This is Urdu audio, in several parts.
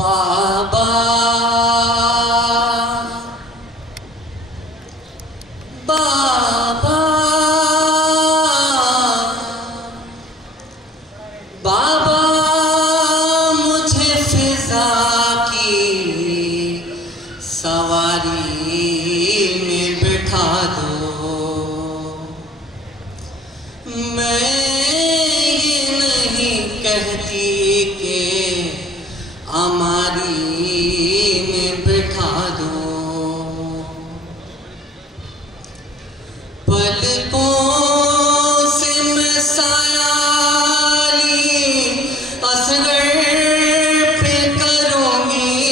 بابا بابا بابا مجھے فضا کی سواری میں بٹھا دو، میں یہ نہیں کہتی کہ ہماری میں بٹھا دو، پلکوں سے میں سایہ اصغر پہ کروں گی،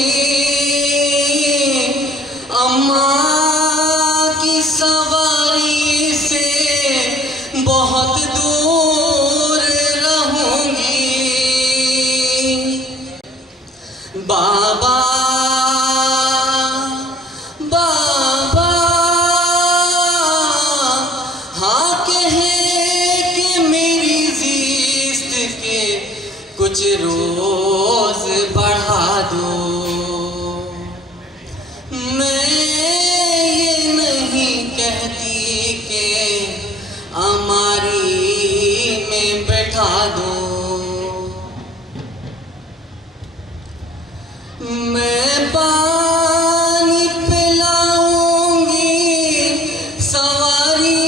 اماں کی سواری سے بہت دور رہوں گی، بابا بابا ہاں کہے کہ میری زیست کے کچھ روز بڑھا دو، میں یہ نہیں کہتی کہ ہماری میں بٹھا دو، میں پانی پلاؤں گی سواری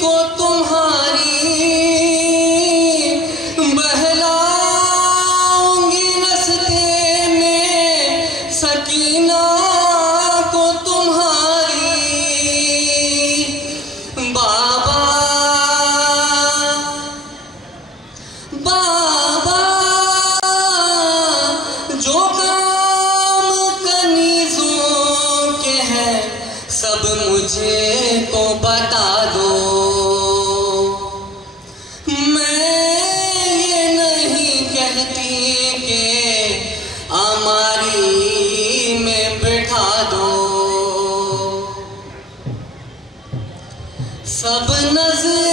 کو تمہاری، بہلاؤں گی رستے میں سکینہ کو تمہاری، بابا بابا جو کام کنیزوں کے ہیں سب مجھے کو بتا دو، میں یہ نہیں کہتی کہ ہماری میں بٹھا دو، سب نظر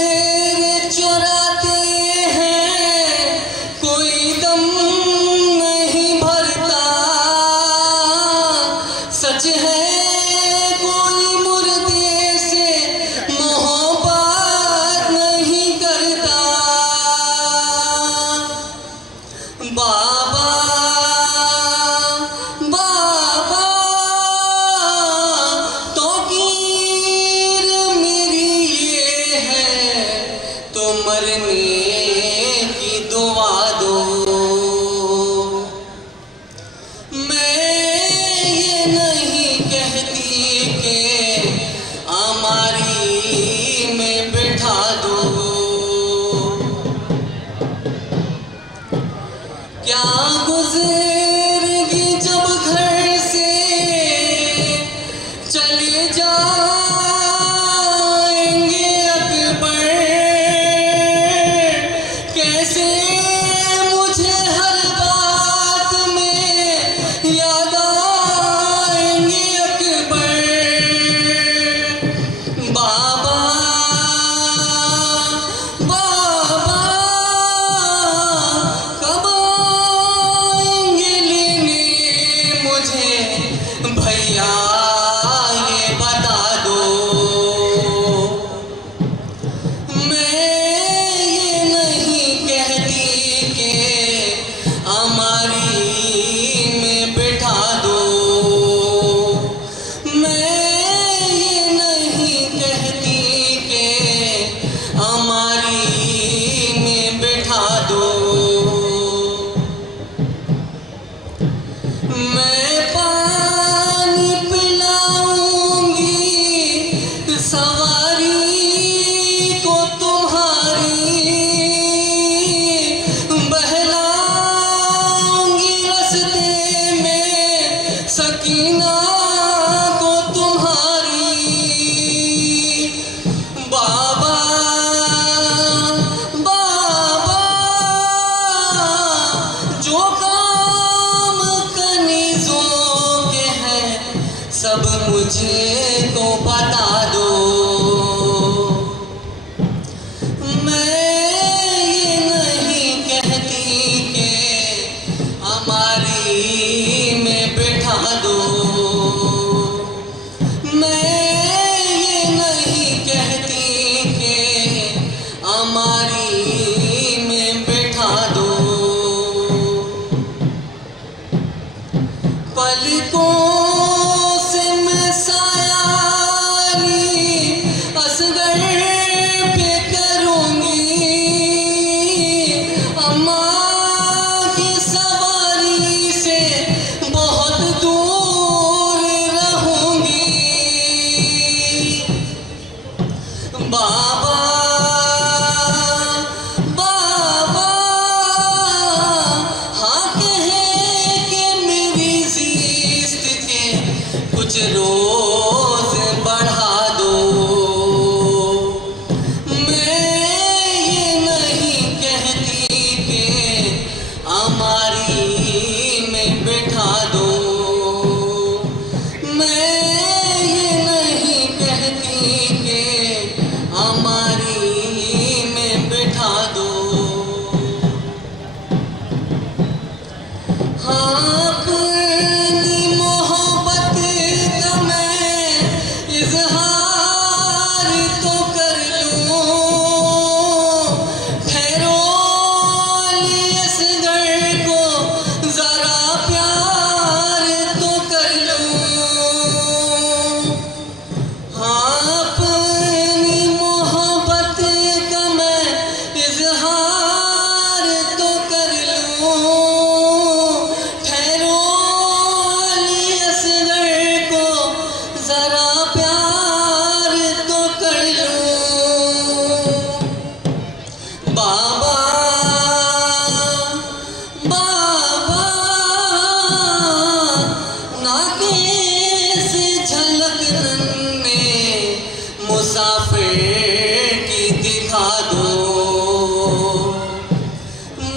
چراتے ہیں کوئی دم نہیں بھرتا، سچ ہے کوئی مردے سے محبت نہیں کرتا، بابا بابا توقیر میری یہ ہے تو مرنے کی دعا دو، میں یہ نہیں کہتی کہ ہماری میں بٹھا دو، کیا گزر گی جب گھر سے چلے جائیں گے اکبر، کیسے مجھے ہر بات میں یاد آئیں گے اکبر، بابا بابا کب آئیں گے لینے مجھے بھیا یہ بتا دو، میں یہ نہیں کہتی کہ ہماری میں بٹھا دو، میں یہ نہیں کہتی کہ ہماری میں بٹھا دو، میں پانی پلاؤں گی سواری کو تمہاری، بہلاؤں گی رستے میں سکینہ کو تمہاری، بابا بابا جو کام کنیزوں کے ہیں سب مجھے کو بتا دو، میں یہ نہیں کہتی کہ ہماری دو میں یہ نہیں کہتی کہ ہماری میں بٹھا دو پلکوں سے میں سایہ اصغر پہ کروں گی اماں کی سواری سے بہت دور رہوں گی بابا بابا ہاں کہیں کہ میری زیست کے کچھ روز بڑھا دو میں یہ نہیں کہتی کہ ہماری میں بٹھا دو میں یہ نہیں کہتی کہ ہماری میں بٹھا دو ہاں اپنی محبت کا میں اظہار تو کر لوں ٹھہرو علی اصغر کو ذرا پیار تو کر لوں ہاں اپنی محبت کا میں اظہار تو کر لوں ٹھہرو علی اصغر کو ذرا پیار تو کر لوں بابا بابا ناکے سے جھلک ننے مسافر کی دکھا دو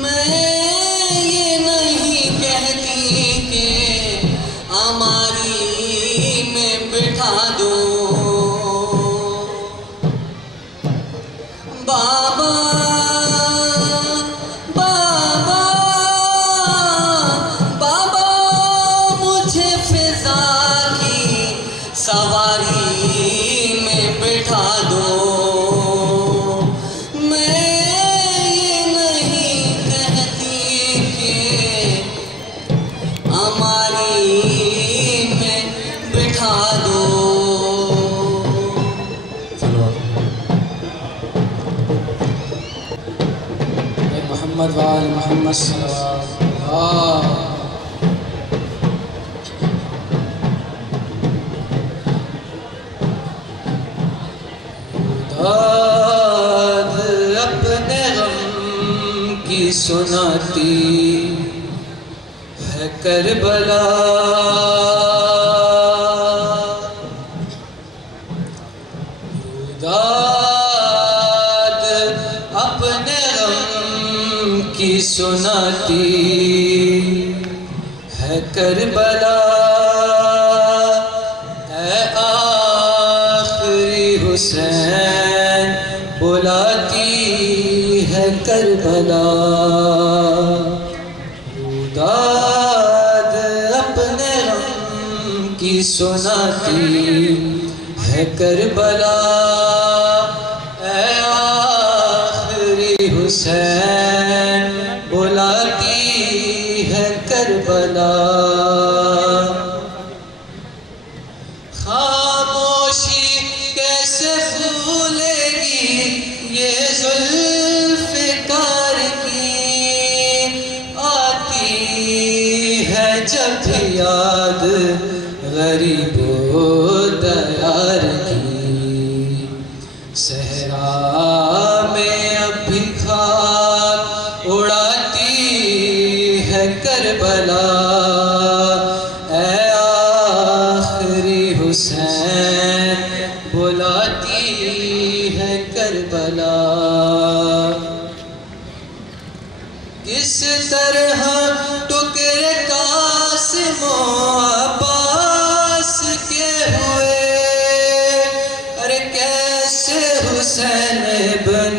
میں یہ نہیں کہتی کہ ہماری میں بٹھا دو بابا بابا بابا مجھے فضا کی سواری میں بٹھا دو میں یہ نہیں کہتی کہ ہماری میں بٹھا دو محمد وآل محمد صلی اللہ داد اپنے غم کی سناتی ہے کربلا داد اپنے غم کی سناتی ہے کربلا اے آخری حسین بلاتی ہے کربلا داد اپنے غم کی سناتی ہے کربلا اے آخری حسین بلاتی ہے کربلا خاموشی کیسے بھولے گی یہ ذوالفقار کی آتی ہے جب یاد غریب و دیار کی صحرا میں اب بھی خاک اڑاتی ہے کربلا اے آخری حسین بلاتی ہے کربلا کس طرح ٹکڑے قاسم و عباس کے ہوئے ارے کیسے حسین ابن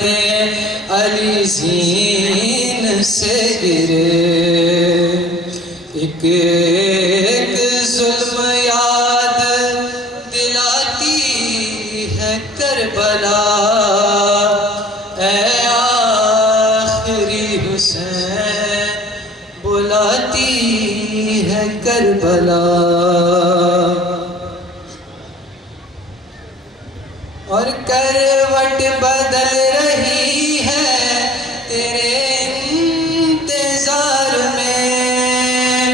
علی زین سے گرے ایک ایک بلاتی ہے کربلا، اور کروٹ بدل رہی ہے تیرے انتظار میں،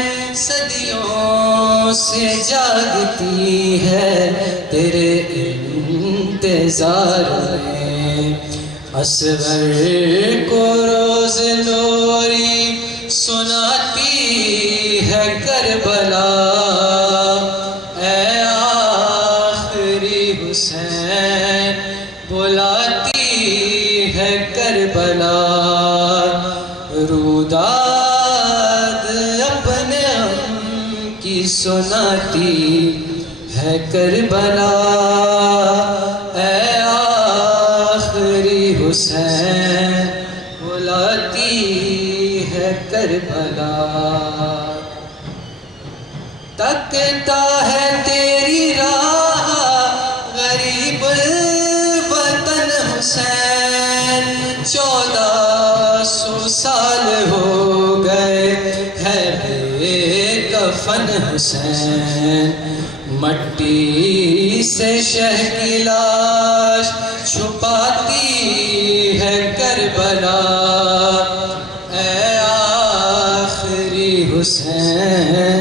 صدیوں سے جاگتی ہے تیرے انتظار میں، اصغر کو روز نوری سناتی ہے کربلا، اے آخری حسین بلاتی ہے کربلا، روداد اپنے غم کی سناتی ہے کربلا، اے آخری حسین بلاتی ہے کربلا، تکتا ہے تیری راہ غریب الوطن حسین، 1400 سال ہو گئے ہے بے کفن حسین، مٹی سے شہ کی لاش چھپاتی ہے کربلا، اے آخری حسین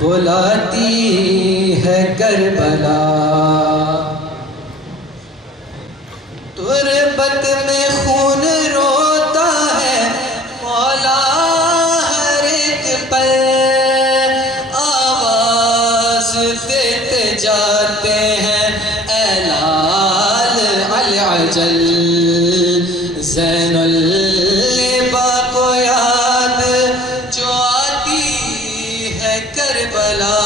بلاتی ہے کربلا، تربت میں خون روتا ہے مولا ہر ایک پل، آواز دیتے جاتے ہیں اے لال العجل، زین اللبا کو یاد جو آتی ہے کربلا،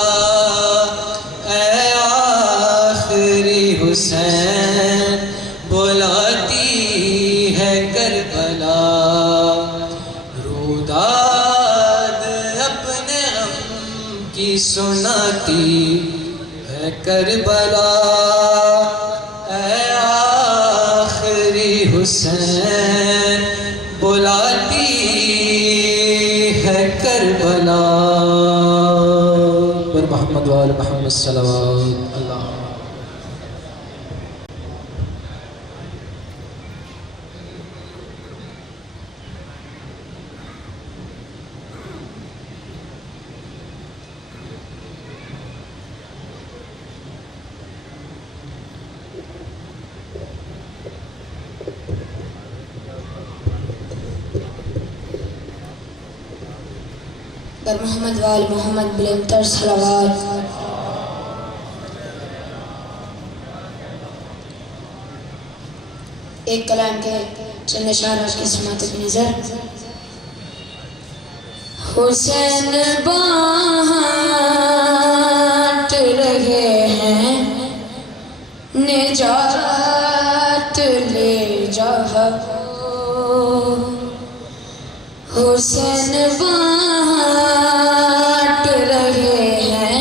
اے آخری حسین بلاتی ہے کربلا، روداد اپنے غم کی سناتی ہے کربلا، اے آخری حسین بلاتی ہے کربلا، پر محمد وآل محمد صلوات اللہ۔ بر محمد وآل محمد بلندتر صلوات۔ ایک کلام کے چند اشعار کی سماعت کی نظر۔ حسین بانٹ رہے ہیں نجات لے جاؤ، حسین بانٹ رہے ہیں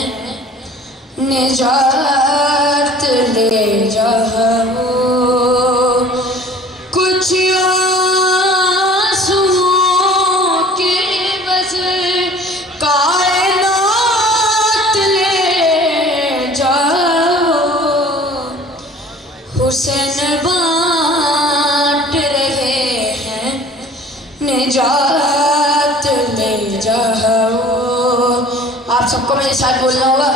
نجات لے جاؤ، کچھ آنسوؤں کی بس کائنات لے جاؤ، حسین بانٹ رہے ہیں نجات لے جاؤ۔ آپ سب کو میرے ساتھ بولنا ہوگا،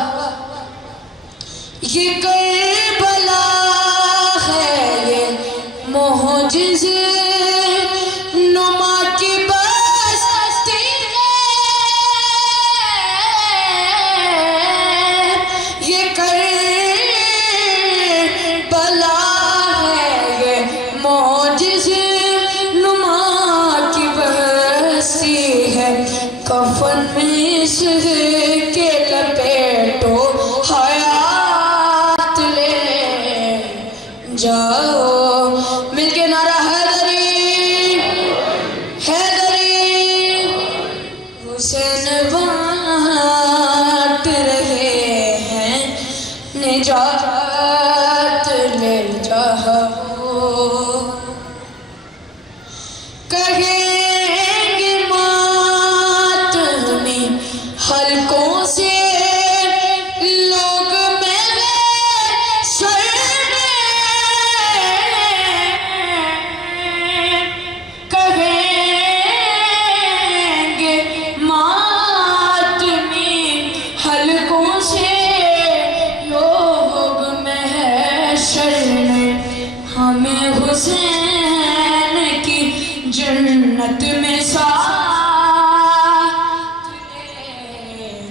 یہ کربلا ہے یہ معجزے نما کی بستی ہے، یہ کربلا ہے یہ معجزے نما کی بستی ہے، کفن میں سر کے لپیٹو حیات لے جاؤ، مل کے نعرہ حیدری حیدری، حسین بانٹ رہے ہیں نجات لے جاؤ، کہیں گے مات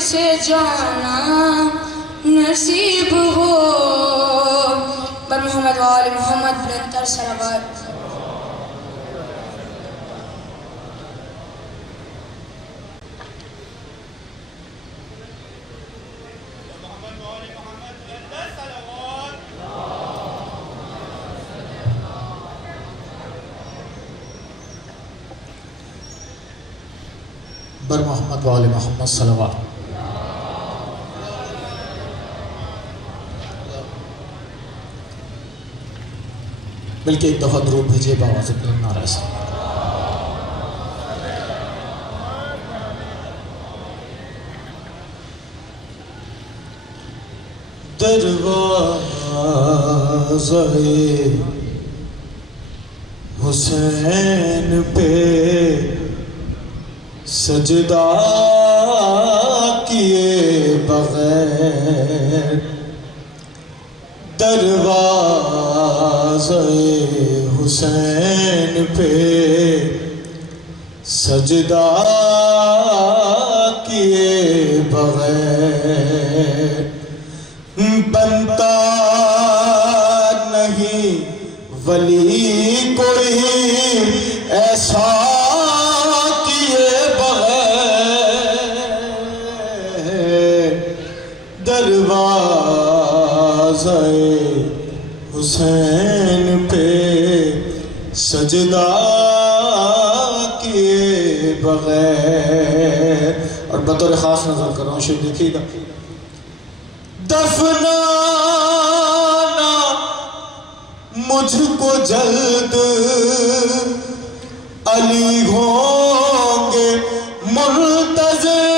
سے جانا نصیب ہو بر محمد و آل محمد بلندتر صلوات بر محمد و آل محمد صلوات بلکہ ایک دفعہ درود بھیجئے باواز بلند نعرہ سے دروازہ حسین پہ سجدہ کیے بغیر دروازہ حسین پہ سجدہ کیے بغیر بنتا نہیں ولی کوئی ایسا دروازہ حسین پہ سجدہ کیے بغیر اور بطور خاص نظر کر رہا ہوں شیخ دیکھیے گا دفنانا مجھ کو جلد علی ہوں گے منتظر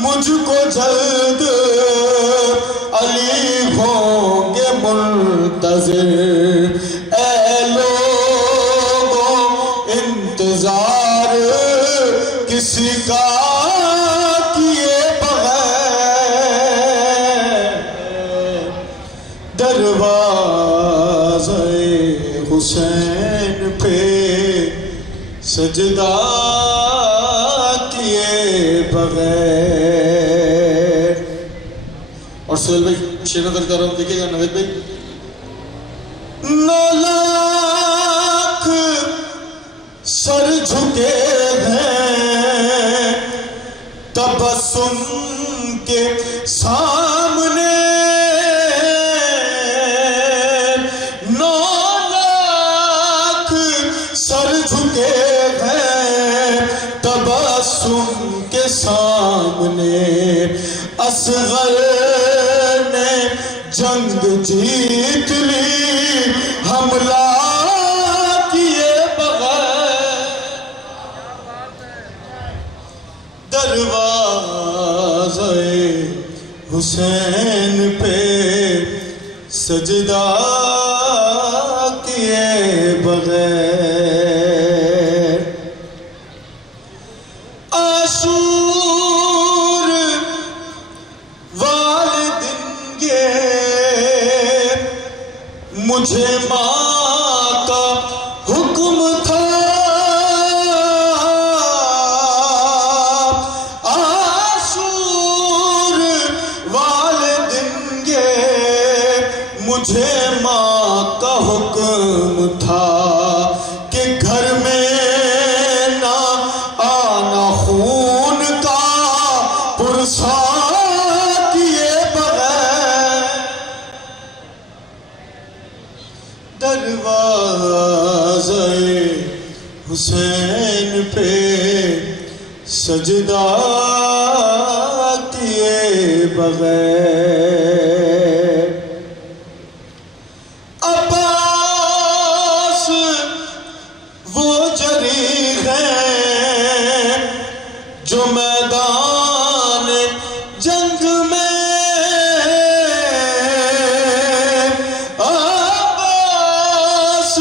مجھ کو جلد علی ہوں گے منتظر اے لوگوں انتظار کسی کا کیے بغیر دروازہ حسین پہ سجدہ کیے بغیر اور سہیل بھائی شیر نظر کر رہا ہوں دیکھئے گا نوید بھائی 9 لاکھ سر جھکے ہیں تبسم کے سامنے 9 لاکھ سر جھکے ہیں تبسم کے سامنے اصغر نے جنگ جیت لی حملہ کیے بغیر دروازہ حسین پہ سجدہ کیے بغیر عاشور والدن کے مجھے ماں کا حکم تھا عاشور والدن کے مجھے ماں کا حکم تھا کہ گھر میں نہ آنا خون کا پرسا کیے بغیر دروازہ حسین پہ سجدہ کیے بغیر عباس وہ جریح ہیں جو میدان جنگ میں عباس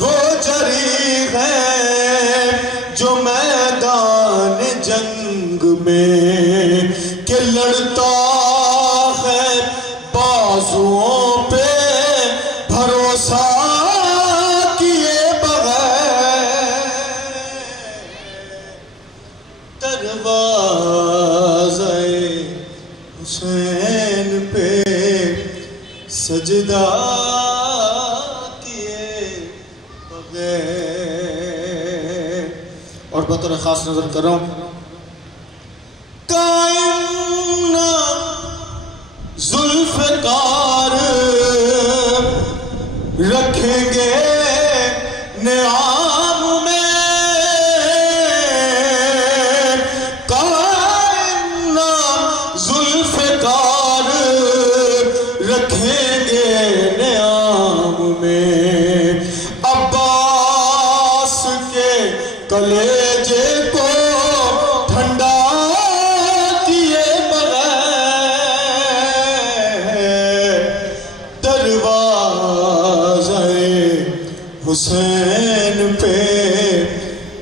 وہ جریح ہیں جو میدان جنگ میں کہ لڑتا ہے بازوؤں پہ بھروسہ کیے بغیر اور بطور خاص نظر کر رہا ہوں قائم نہ ذوالفقار رکھیں گے نعام میں قائم نہ ذوالفقار رکھیں گے نعام میں عباس کے کلیجے کو ٹھنڈا کیے بغیر دروازہ حسین پہ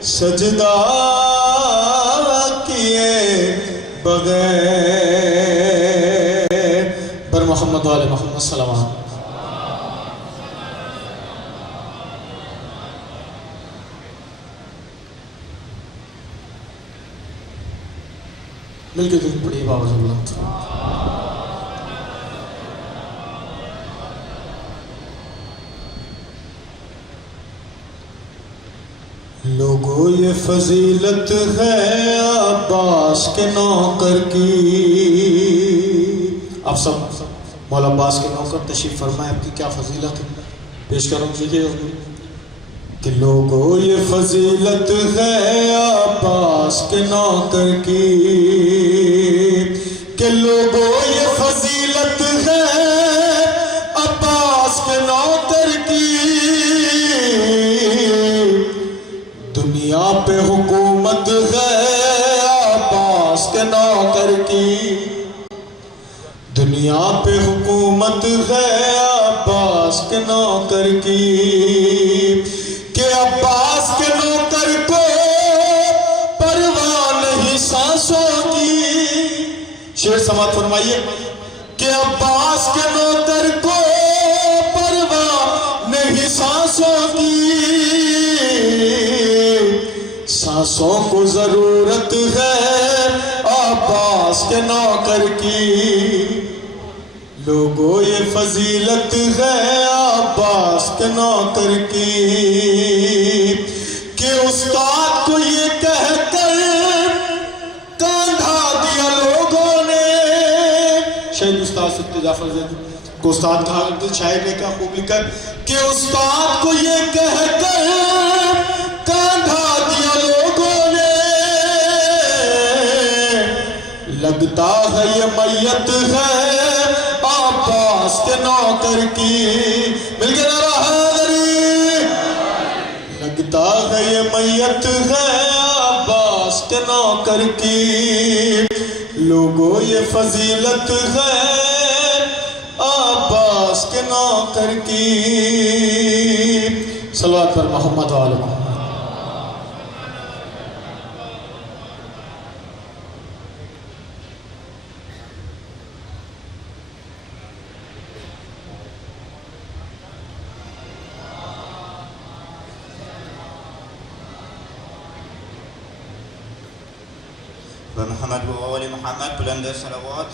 سجدہ کیے بغیر بر محمد والے محمد صلوات مل کے دل پڑی بابا اللہ لوگوں یہ فضیلت ہے عباس کے نوکر کی. آپ سب مولا عباس کے نوکر تشریف فرمائے، آپ کی کیا فضیلت ہے پیش کروں دیکھیے کہ لوگوں یہ فضیلت ہے عباس کے نوکر کی، کہ لوگوں یہ فضیلت ہے عباس کے نوکر کی. دنیا پہ حکومت ہے عباس کے نوکر کی، دنیا پہ حکومت ہے عباس کے نوکر کی، کہ عباس کے نوکر کو پرواہ نہیں سانسوں کی. شعر سماعت فرمائیے کہ عباس کے نوکر کو پرواہ نہیں سانسوں کی، سانسوں کو ضرورت ہے عباس کے نوکر کی. لوگوں یہ فضیلت ہے عباس کے نوکر کی، کہ استاد کو یہ کہہ کر کاندھا دیا لوگوں نے. شہید استاد سید جعفر زیدی کو استاد کہا کرتے، شاعر نے کہا خوب لکھا کہ استاد کو یہ کہہ کر کاندھا دیا لوگوں نے، لگتا ہے یہ میت ہے عباس کے نوکر کی. مل کے نعرہ حیدری. لگتا ہے یہ میت ہے عباس کے نوکر کی، لوگوں یہ فضیلت ہے عباس کے نوکر کی. صلوات پر محمد و آل محمد. محمد و آل محمد بلند صلوات.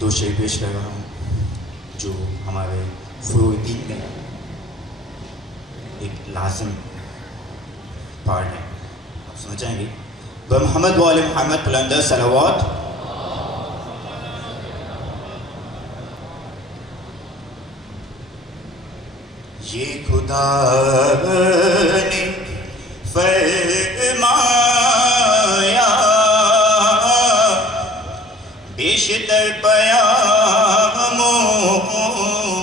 دو شعر پیش کر رہا ہوں جو ہمارے فروع دین میں ایک لازم پارٹ ہے، آپ سمجھ جائیں گے. محمد و آل محمد بلند صلوات. یہ خدا نے فرمایا بیشتر پیاموں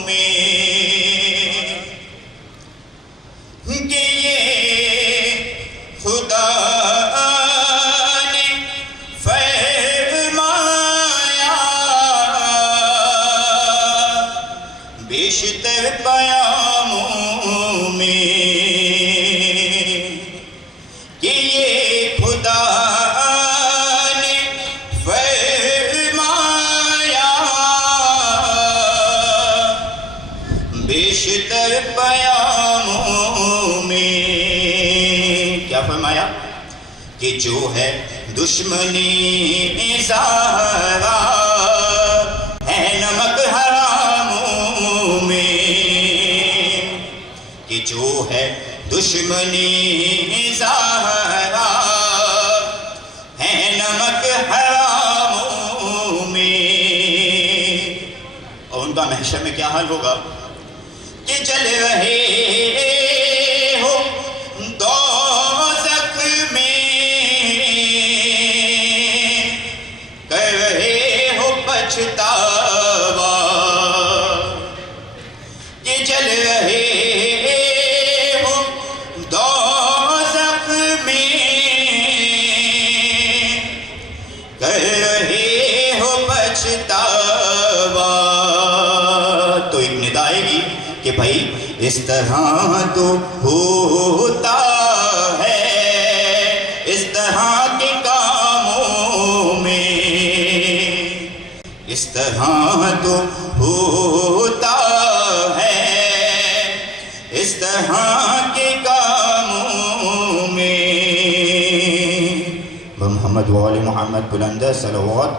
میں کہ یہ خدا نے فرمایا بیشتر پیاموں میں کہ یہ خدا نے فرمایا بیشتر پیاموں میں. کیا فرمایا کہ جو ہے دشمنی زہرا ابنی زہرا ہے نمک حراموں میں. اور ان کا محشر میں کیا حال ہوگا کہ جل رہے ہو دوزخ میں، کر رہے ہو پچھتاوا، کہ جل رہے ہو دوزخ میں، کر رہے ہو پچھتاوا. تو ایک ندا آئے گی کہ بھائی اس طرح تو ہوتا ہے اس طرح کے کاموں میں، اس طرح تو ہوتا ہے اس طرح کے کاموں میں. محمد وآل محمد بلند صلوات.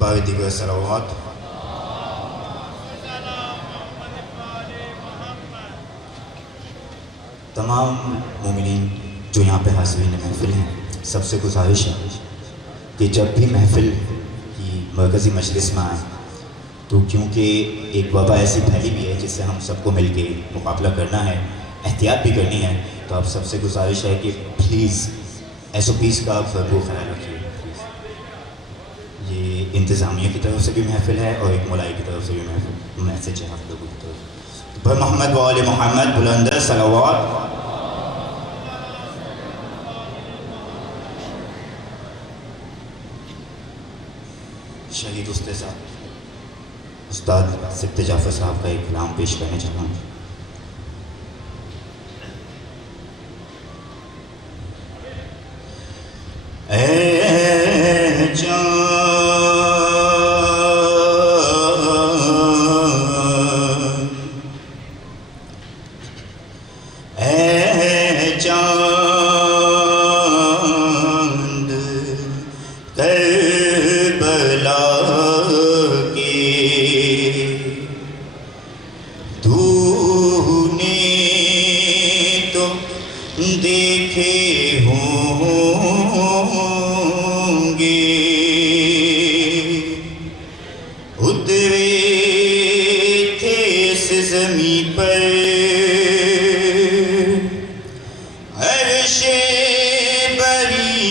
باقی دیگر صلوات. تمام مومنین جو یہاں پہ حاضرین محفل ہیں، سب سے گزارش ہے کہ جب بھی محفل کی مرکزی مجلس میں آئیں تو کیونکہ ایک وبا ایسی پھیلی بھی ہے جس سے ہم سب کو مل کے مقابلہ کرنا ہے، احتیاط بھی کرنی ہے، تو آپ سب سے گزارش ہے کہ پلیز SOPs کا آپ بھرپور خیال رکھیے. یہ انتظامیہ کی طرف سے بھی محفل ہے اور ایک مولائی کی طرف سے بھی محفل میسج ہے آپ لوگوں کی طرف. پر محمد وآل محمد بلند صلوات. شہید استاد سبت جعفر صاحب کا ایک کلام پیش کرنے چاہتا ہوں. اے جان اے چاند کربلا کے تو نے تو دیکھے ہوں گے، اترے تھے اس زمین پر عرش بری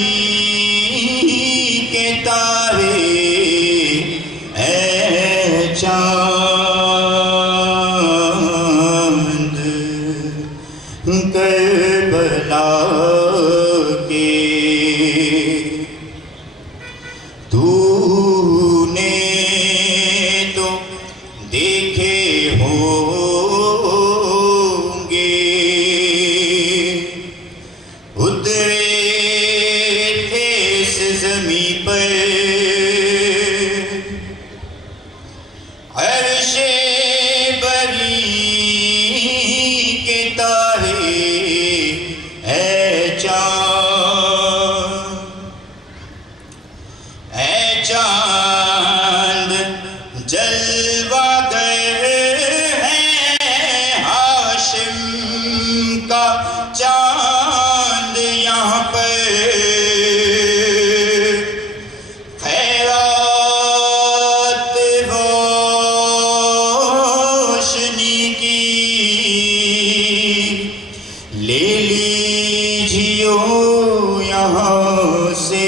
کے تارے. اے چاند کربلا کے تو نے تو دیکھے ہوں گے، اترے تھے اس زمین پر عرش بری کے تارے. اے چاند جلوہ گر ہے ہاشم کا چاند یہاں پر، خیرات روشنی کی لے لیجیو یہاں سے.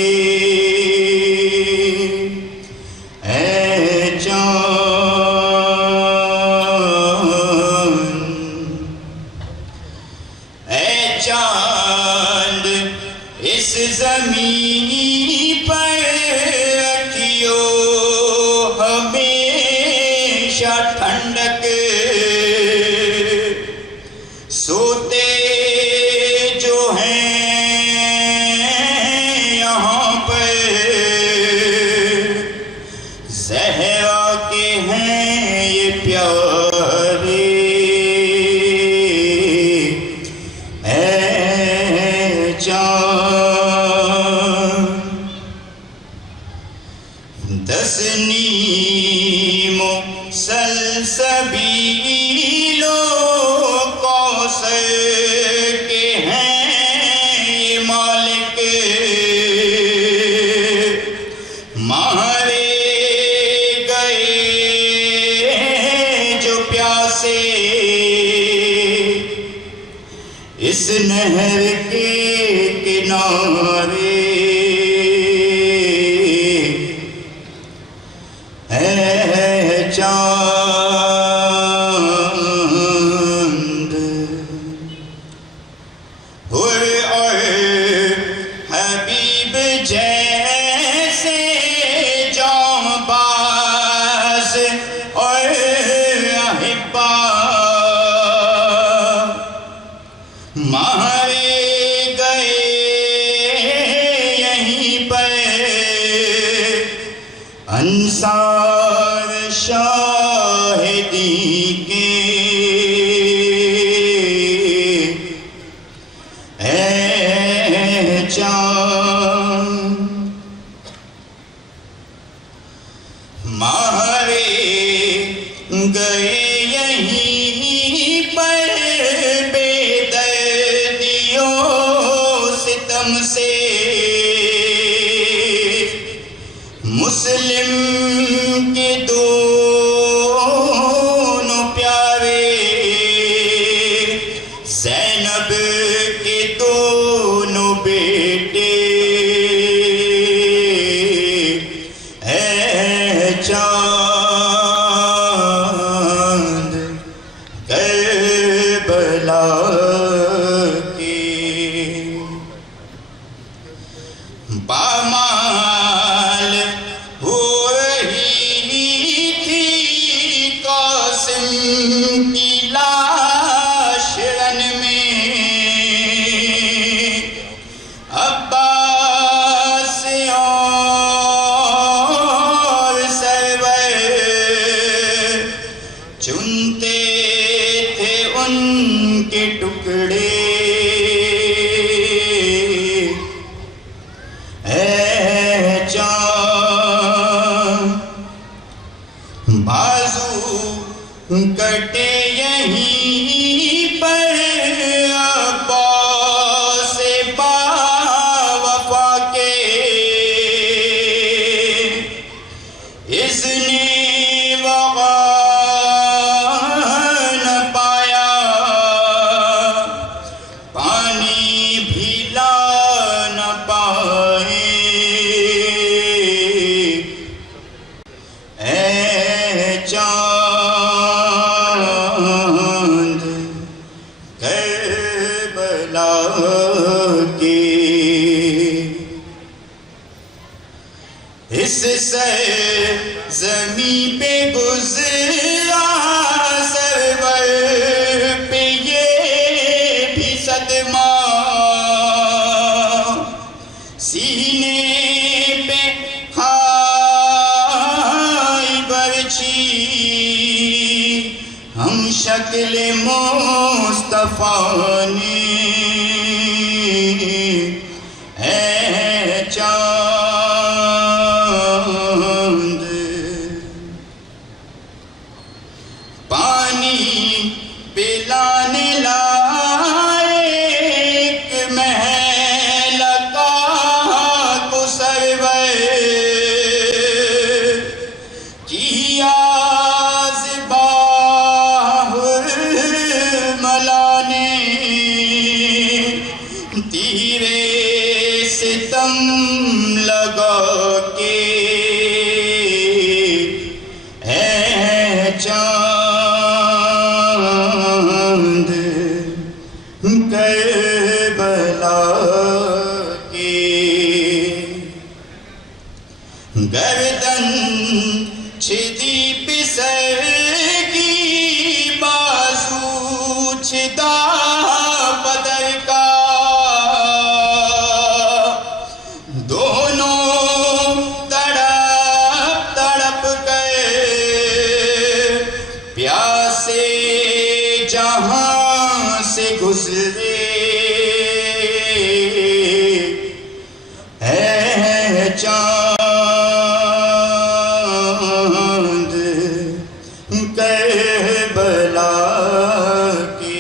اے چاند اس زمین پر رکھیو ہمیشہ ٹھنڈک، سوتے جو ہیں یہاں پر زہرا کے ہیں یہ پیارے. اے چاند اس نہر کے کنارے ہے چاند ہوئے اور حبیب جیسے جانباز اور احبا مارے گئے یہیں پر انصار شاہدی کے اے چاند مارے گئے یہیں پر بے دردیوں ستم سے مسلم کے دونوں پیارے زینب کے دونوں بیٹے اے چاند کربلا کے پامال ہو رہی تھی قاسم کی لاش رن میں عباس اور سرور چنتے تھے ان کے ٹکڑے اے چاند بازو کٹے یہیں پر عباس با وفا کے اذن وغا نہ پایا پانی بھی لا نہ پائے اے چاند کربلا کے اس سرزمین پہ گزرا سرور پہ یہ بھی صدمہ سینے پہ کھائی برچھی ہم شکل مصطفیٰ نے اے چاند پانی پلانے لائق محل کا کو سرور کیا ملانے تیرے ستم لگا کے اے چاند کربلا کے گردن چھدی پسر کی بازو چھدا بدر کا دونوں تڑپ تڑپ گئے پیاسے جہاں سے گزرے اے چاند کربلا کے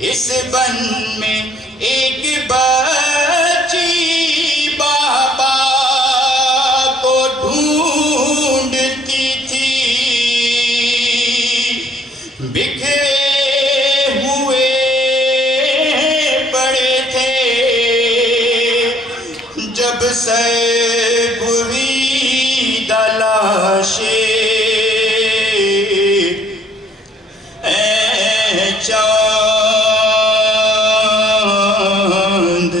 اس بن میں ایک بچی بابا کو ڈھونڈتی تھی بکھرے چاند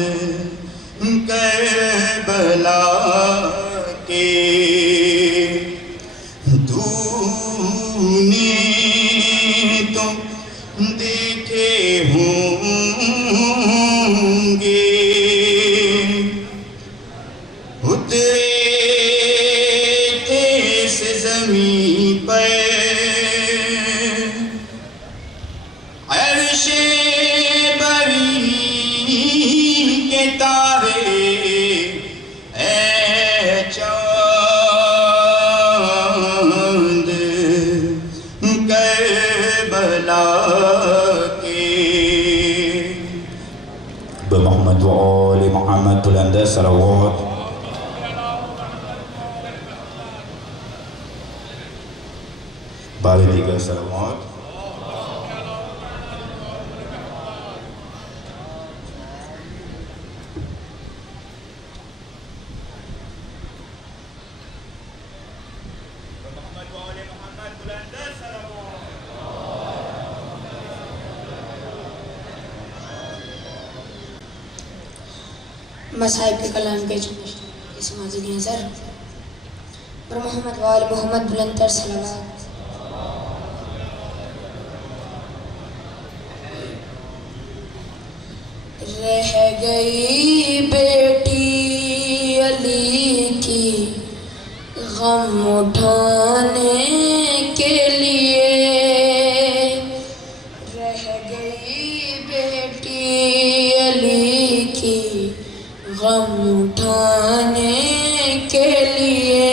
کربلا کے دھونے تو دیکھے ہوں گے اترے تھے اس زمین پر عرش بری کے تارے اے چاند کربلا کے بمحمد وآل محمد بلند صلوات بعد دیگر صلوات مصائب کے کلام کے اس ماضی کی نظر پر محمد وآل محمد بلند تر صلوات رہ گئی بیٹی علی کی غم اٹھانے کے لیے رہ گئی بیٹی علی کی غم اٹھانے کے لیے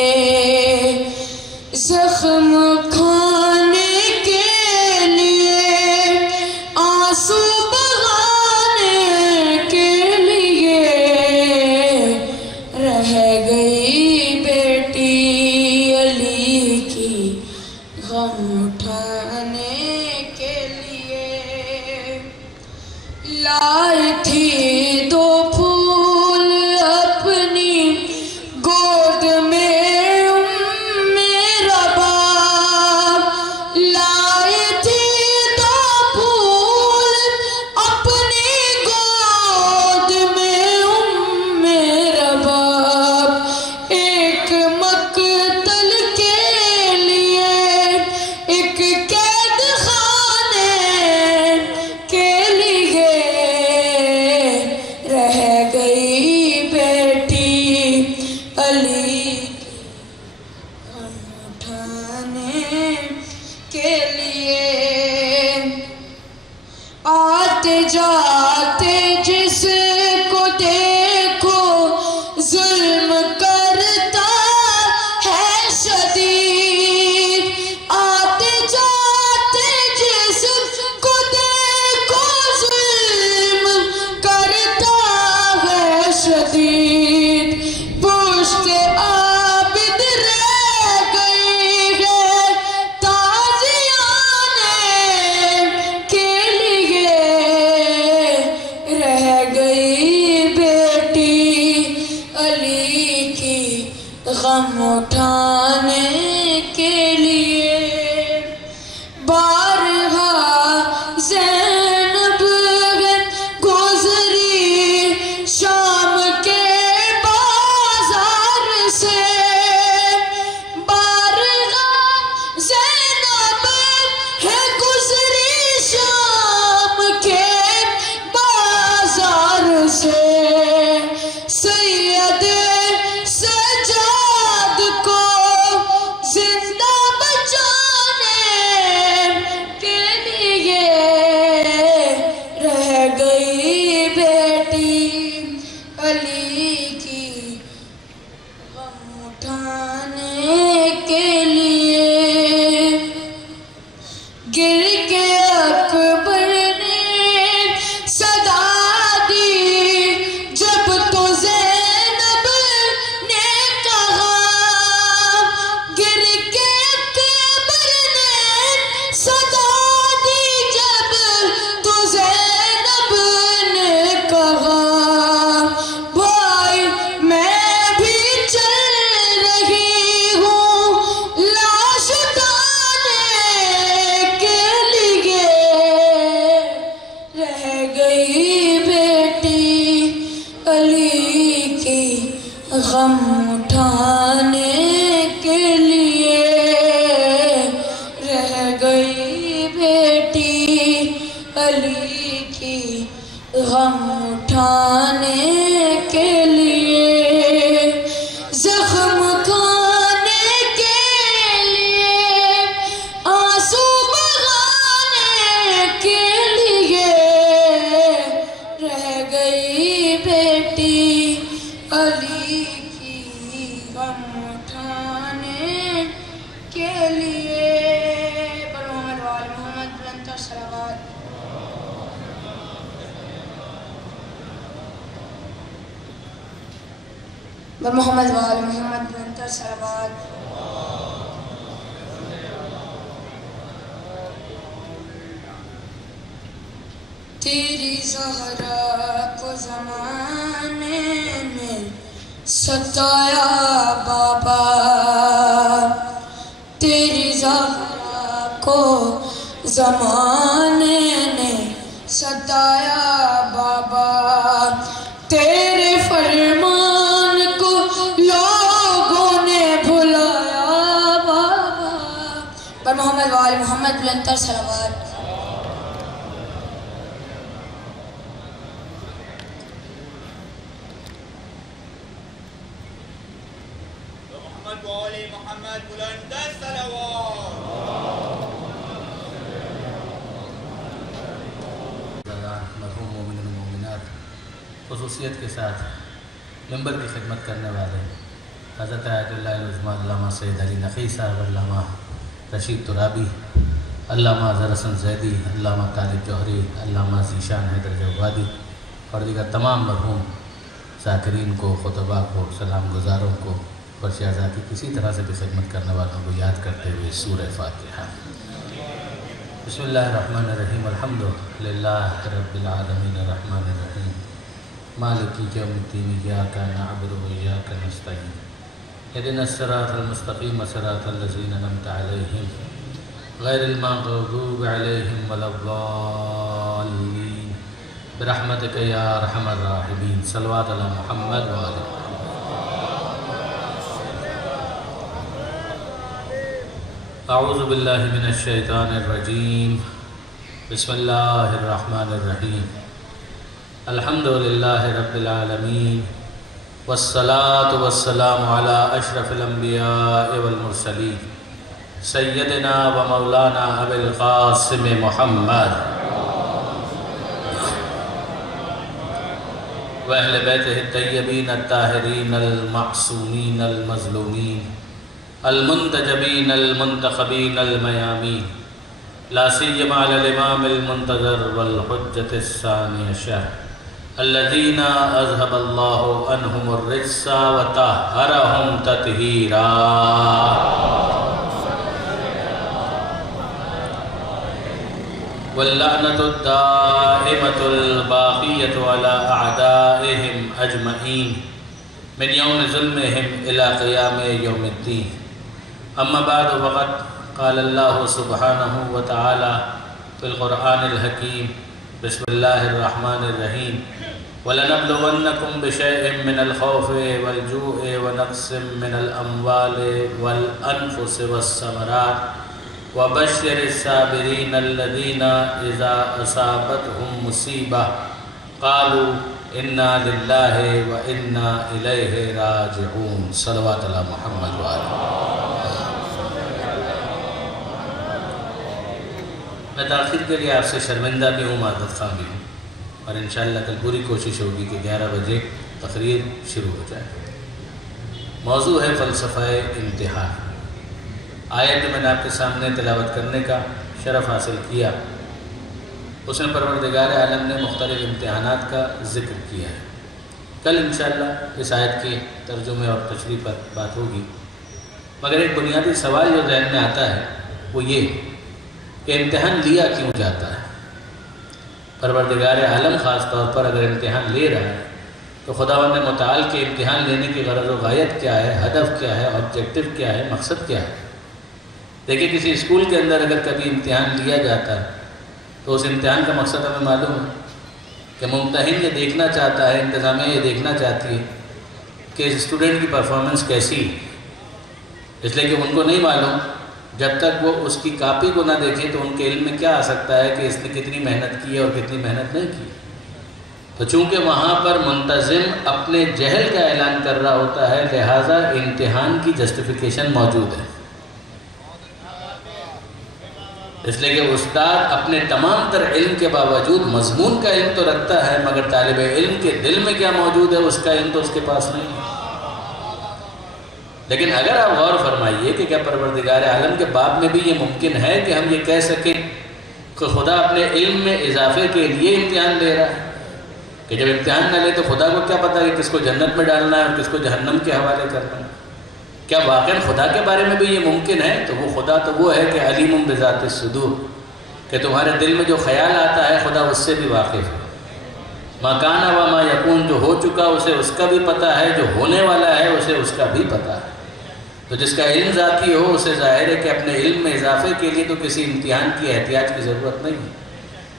زخم کھانے کے لیے آنسو بہانے کے لیے رہ گئی بیٹی علی کی غم اٹھانے کے لیے لائی تھی دو پھول اپنی گود میں میرا باپ لائی تھی دو پھول اپنی گود میں میرا باپ ایک مقتل کے لیے ایک قید خانے کے لیے رہ گئی بیٹی علی غم اٹھانے کے لیے آتے جاتے جس کو دیکھو ظلم کرتا ہے شدید آتے جاتے جس کو دیکھو ظلم کرتا ہے شدید پشت عابد رہ گئی ہے تازیانے کے لیے رہ گئی بیٹی علی کی غم اٹھانے کے لیے بارہا زینب گزری شام کے بازار سے بارہا زینب ہے گزری شام کے بازار سے سید سجاد کو زندہ بچانے کے لیے رہ گئی بیٹی علی کی غم اٹھانے کے لیے گر کے اکبر نے صدا دی جب تو زینب نے کہا گر کے اکبر نے صدا دی جب تو زینب نے کہا بھائی میں بھی چل رہی ہوں لاش اٹھانے کے لیے علی کی غم اٹھانے کے لیے، زخم کھانے کے لیے، آنسو بہانے کے لیے، رہ گئی بیٹی علی کی غم اٹھانے کے لیے۔ پر محمد وآل محمد بلند تر صلوات۔ پر محمد وآل محمد بلند تر صلوات۔ تیری زہرا کو زمانے نے ستایا بابا، تیری زہرا کو زمانے نے ستایا بابا، تیرے فرمان کو لوگوں نے بھلایا بابا۔ پر محمد وآل محمد بلند تر صلوات۔ محمد بلند صلوات۔ مرحوم مومنین و مومنات، خصوصیت کے ساتھ ممبر کی خدمت کرنے والے حضرت آیت اللہ العظمیٰ علامہ سید علی نقی صاحب، علامہ رشید ترابی، علامہ اظہر حسن زیدی، علامہ طالب جوہری، علامہ ذیشان حیدر جوادی اور دیگر تمام مرحوم ذاکرین کو، خطباء کو، سلام گزاروں کو اور شہزاد کی کسی طرح سے بھی خدمت کرنے والوں کو یاد کرتے ہوئے سورہ فاتحہ۔ بسم اللہ الرحمن الرحیم، الحمد للہ رب العالمین الرحمن الرحیم مالک یوم الدین، ایاک نعبد و ایاک نستعین، اہدنا الصراط المستقیم صراط الذین انعمت علیہم غیر المغضوب علیہم ولا الضالین برحمتک یا ارحم الراحمین۔ صلوات علی محمد و آل محمد۔ اعوذ باللہ من الشیطان الرجیم، بسم اللہ الرحمن الرحیم، الحمد للہ رب العالمین، والصلاة والسلام علی اشرف الانبیاء والمرسلین، سیدنا و مولانا ابی القاسم محمد و اہل بیتہ الطیبین الطاہرین المعصومین المظلومین المنتجبین المنتخبین المیامین، لا سیما علی الامام المنتظر والحجة الثانی عشر الذین اذهب اللہ عنہم الرجس وطہرہم تطہیرا۔ واللعنة الدائمة الباقية على أعدائهم أجمعين من يوم ظلمهم إلى قيام يوم الدين۔ اما بعد، وقد قال اللہ سبحانہ وتعالی فی القرآن الحکیم، بسم اللہ الرحمن الرحیم، وَلَنَبْلُوَنَّكُمْ بِشَيْءٍ مِّنَ الْخَوْفِ وَالْجُوعِ وَنَقْصٍ مِّنَ الْأَمْوَالِ وَالْأَنفُسِ وَالثَّمَرَاتِ وَبَشِّرِ الصَّابِرِينَ الَّذِينَ إِذَا أَصَابَتْهُمْ مُصِيبَةٌ قَالُوا إِنَّا لِلَّهِ وَإِنَّا إِلَيْهِ رَاجِعُونَ۔ صلوات علی محمد وآلہ۔ میں تاخیر کے لیے آپ سے شرمندہ بھی ہوں، معذرت خواہ بھی ہوں، اور انشاءاللہ کل پوری کوشش ہوگی کہ 11 بجے تقریر شروع ہو جائے۔ موضوع ہے فلسفہ امتحان۔ آیت جو میں نے آپ کے سامنے تلاوت کرنے کا شرف حاصل کیا، اس میں پروردگار عالم نے مختلف امتحانات کا ذکر کیا ہے۔ کل انشاءاللہ اس آیت کے ترجمے اور تشریح پر بات ہوگی، مگر ایک بنیادی سوال جو ذہن میں آتا ہے وہ یہ کہ امتحان لیا کیوں جاتا ہے؟ پروردگار عالم خاص طور پر اگر امتحان لے رہا ہے تو خداوند متعال کے امتحان لینے کی غرض و غایت کیا ہے، ہدف کیا ہے، آبجیکٹو کیا ہے، مقصد کیا ہے؟ دیکھیں، کسی اسکول کے اندر اگر کبھی امتحان لیا جاتا ہے تو اس امتحان کا مقصد ہمیں معلوم ہے کہ ممتحن یہ دیکھنا چاہتا ہے، انتظامیہ یہ دیکھنا چاہتی ہے کہ اس اسٹوڈنٹ کی پرفارمنس کیسی ہے، اس لیے کہ ان کو نہیں معلوم جب تک وہ اس کی کاپی کو نہ دیکھے تو ان کے علم میں کیا آ سکتا ہے کہ اس نے کتنی محنت کی ہے اور کتنی محنت نہیں کی. تو چونکہ وہاں پر منتظم اپنے جہل کا اعلان کر رہا ہوتا ہے، لہٰذا امتحان کی جسٹیفیکیشن موجود ہے. اس لیے کہ استاد اپنے تمام تر علم کے باوجود مضمون کا علم تو رکھتا ہے، مگر طالب علم کے دل میں کیا موجود ہے اس کا علم تو اس کے پاس نہیں ہے. لیکن اگر آپ غور فرمائیے کہ کیا پروردگار عالم کے باب میں بھی یہ ممکن ہے کہ ہم یہ کہہ سکیں کہ خدا اپنے علم میں اضافے کے لیے امتحان لے رہا ہے، کہ جب امتحان نہ لے تو خدا کو کیا پتا کہ کس کو جنت میں ڈالنا ہے اور کس کو جہنم کے حوالے کرنا ہے؟ کیا واقعاً خدا کے بارے میں بھی یہ ممکن ہے؟ تو وہ خدا تو وہ ہے کہ علیم بذات الصدور، کہ تمہارے دل میں جو خیال آتا ہے خدا اس سے بھی واقف ہے. ما کان و ما یکون، جو ہو چکا اسے اس کا بھی پتہ ہے، جو ہونے والا ہے اسے اس کا بھی پتہ ہے. تو جس کا علم ذاتی ہو اسے ظاہر ہے کہ اپنے علم میں اضافے کے لیے تو کسی امتحان کی احتیاج کی ضرورت نہیں ہے.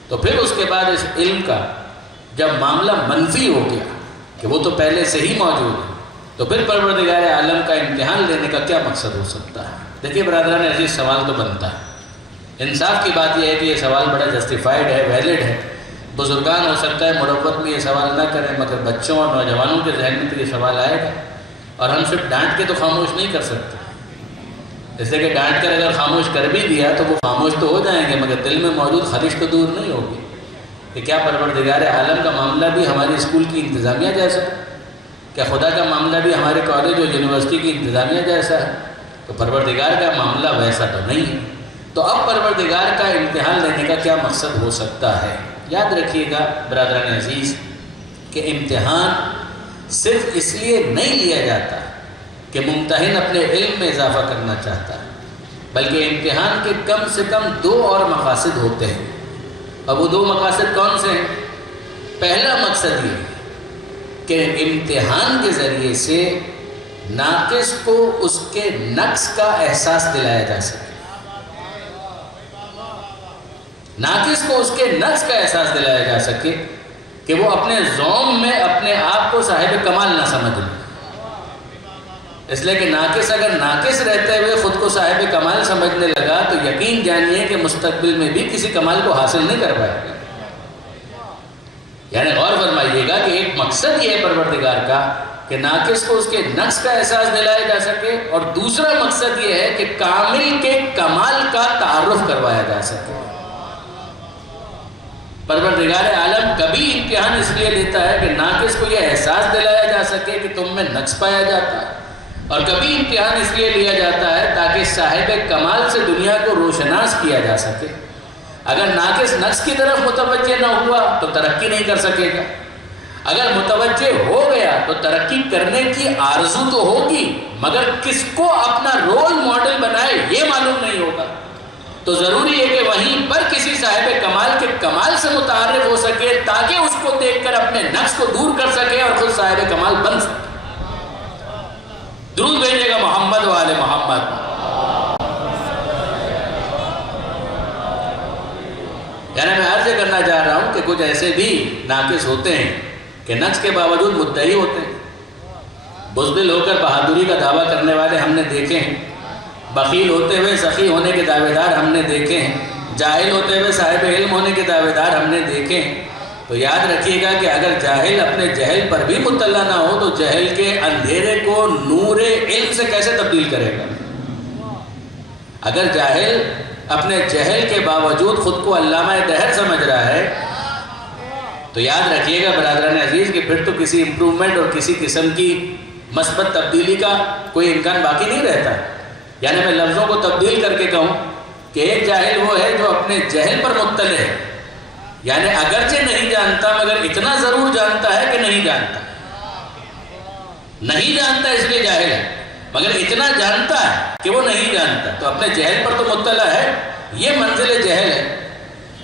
تو پھر اس کے بعد اس علم کا جب معاملہ منفی ہو گیا کہ وہ تو پہلے سے ہی موجود ہے، تو پھر پروردگار عالم کا امتحان لینے کا کیا مقصد ہو سکتا ہے؟ دیکھیے برادران عزیز، سوال تو بنتا ہے. انصاف کی بات یہ ہے کہ یہ سوال بڑا جسٹیفائڈ ہے، ویلڈ ہے. بزرگان ہو سکتا ہے مروت میں یہ سوال نہ کریں، مگر بچوں اور نوجوانوں کے ذہن میں تو یہ سوال آئے گا. اور ہم صرف ڈانٹ کے تو خاموش نہیں کر سکتے، اس لیے کہ ڈانٹ کر اگر خاموش کر بھی دیا تو وہ خاموش تو ہو جائیں گے، مگر دل میں موجود خلش تو دور نہیں ہوگی. کہ کیا پروردگار عالم کا معاملہ بھی ہماری اسکول کی انتظامیہ جیسا ہے؟ کیا خدا کا معاملہ بھی ہمارے کالج اور یونیورسٹی کی انتظامیہ جیسا ہے؟ تو پروردگار کا معاملہ ویسا تو نہیں ہے. تو اب پروردگار کا امتحان لینے کا کیا مقصد ہو سکتا ہے؟ یاد رکھیے گا برادران عزیز کہ امتحان صرف اس لیے نہیں لیا جاتا کہ ممتحن اپنے علم میں اضافہ کرنا چاہتا ہے، بلکہ امتحان کے کم سے کم 2 اور مقاصد ہوتے ہیں. اب وہ 2 مقاصد کون سے ہیں؟ پہلا مقصد یہ کہ امتحان کے ذریعے سے ناقص کو اس کے نقص کا احساس دلایا جا سکے. ناقص کو اس کے نقص کا احساس دلایا جا سکے کہ وہ اپنے ذوم میں اپنے آپ کو صاحب کمال نہ سمجھ لے. اس لیے کہ ناقص اگر ناقص رہتے ہوئے خود کو صاحب کمال سمجھنے لگا تو یقین جانیے کہ مستقبل میں بھی کسی کمال کو حاصل نہیں کر پائے گا. یعنی غور فرمائیے گا کہ ایک مقصد یہ ہے پروردگار کا کہ ناقص کو اس کے نقص کا احساس دلایا جا سکے، اور دوسرا مقصد یہ ہے کہ کامل کے کمال کا تعارف کروایا جا سکے. پروردگار عالم کبھی امتحان اس لیے لیتا ہے کہ ناقص کو یہ احساس دلایا جا سکے کہ تم میں نقص پایا جاتا ہے، اور کبھی امتحان اس لیے لیا جاتا ہے تاکہ صاحب کمال سے دنیا کو روشناس کیا جا سکے. اگر ناقص نقص کی طرف متوجہ نہ ہوا تو ترقی نہیں کر سکے گا، اگر متوجہ ہو گیا تو ترقی کرنے کی آرزو تو ہوگی، مگر کس کو اپنا رول ماڈل بنائے یہ معلوم نہیں ہوگا. تو ضروری ہے کہ وہیں پر کسی صاحب کمال کے کمال سے متعارف ہو سکے تاکہ اس کو دیکھ کر اپنے نقص کو دور کر سکے اور خود صاحب کمال بن سکے. درود بھیجیے گا محمد و آل محمد. یعنی میں عرض کرنا چاہ رہا ہوں کہ کچھ ایسے بھی ناقص ہوتے ہیں کہ نقص کے باوجود مدعی ہوتے ہیں. بزدل ہو کر بہادری کا دعویٰ کرنے والے ہم نے دیکھے ہیں، بخیل ہوتے ہوئے سخی ہونے کے دعوے دار ہم نے دیکھے ہیں، جاہل ہوتے ہوئے صاحب علم ہونے کے دعوے دار ہم نے دیکھے ہیں. تو یاد رکھیے گا کہ اگر جاہل اپنے جہل پر بھی مطلع نہ ہو تو جہل کے اندھیرے کو نور علم سے کیسے تبدیل کرے گا؟ اگر جاہل اپنے جہل کے باوجود خود کو علامہ دہر سمجھ رہا ہے تو یاد رکھیے گا برادران عزیز کہ پھر تو کسی امپرومنٹ اور کسی قسم کی مثبت تبدیلی کا کوئی امکان باقی نہیں رہتا. یعنی میں لفظوں کو تبدیل کر کے کہوں کہ ایک جاہل وہ ہے جو اپنے جہل پر مطلع ہے، یعنی اگرچہ نہیں جانتا مگر اتنا ضرور جانتا ہے کہ نہیں جانتا. نہیں جانتا اس لیے جاہل ہے، مگر اتنا جانتا ہے کہ وہ نہیں جانتا، تو اپنے جہل پر تو مطلع ہے. یہ منزل جہل ہے،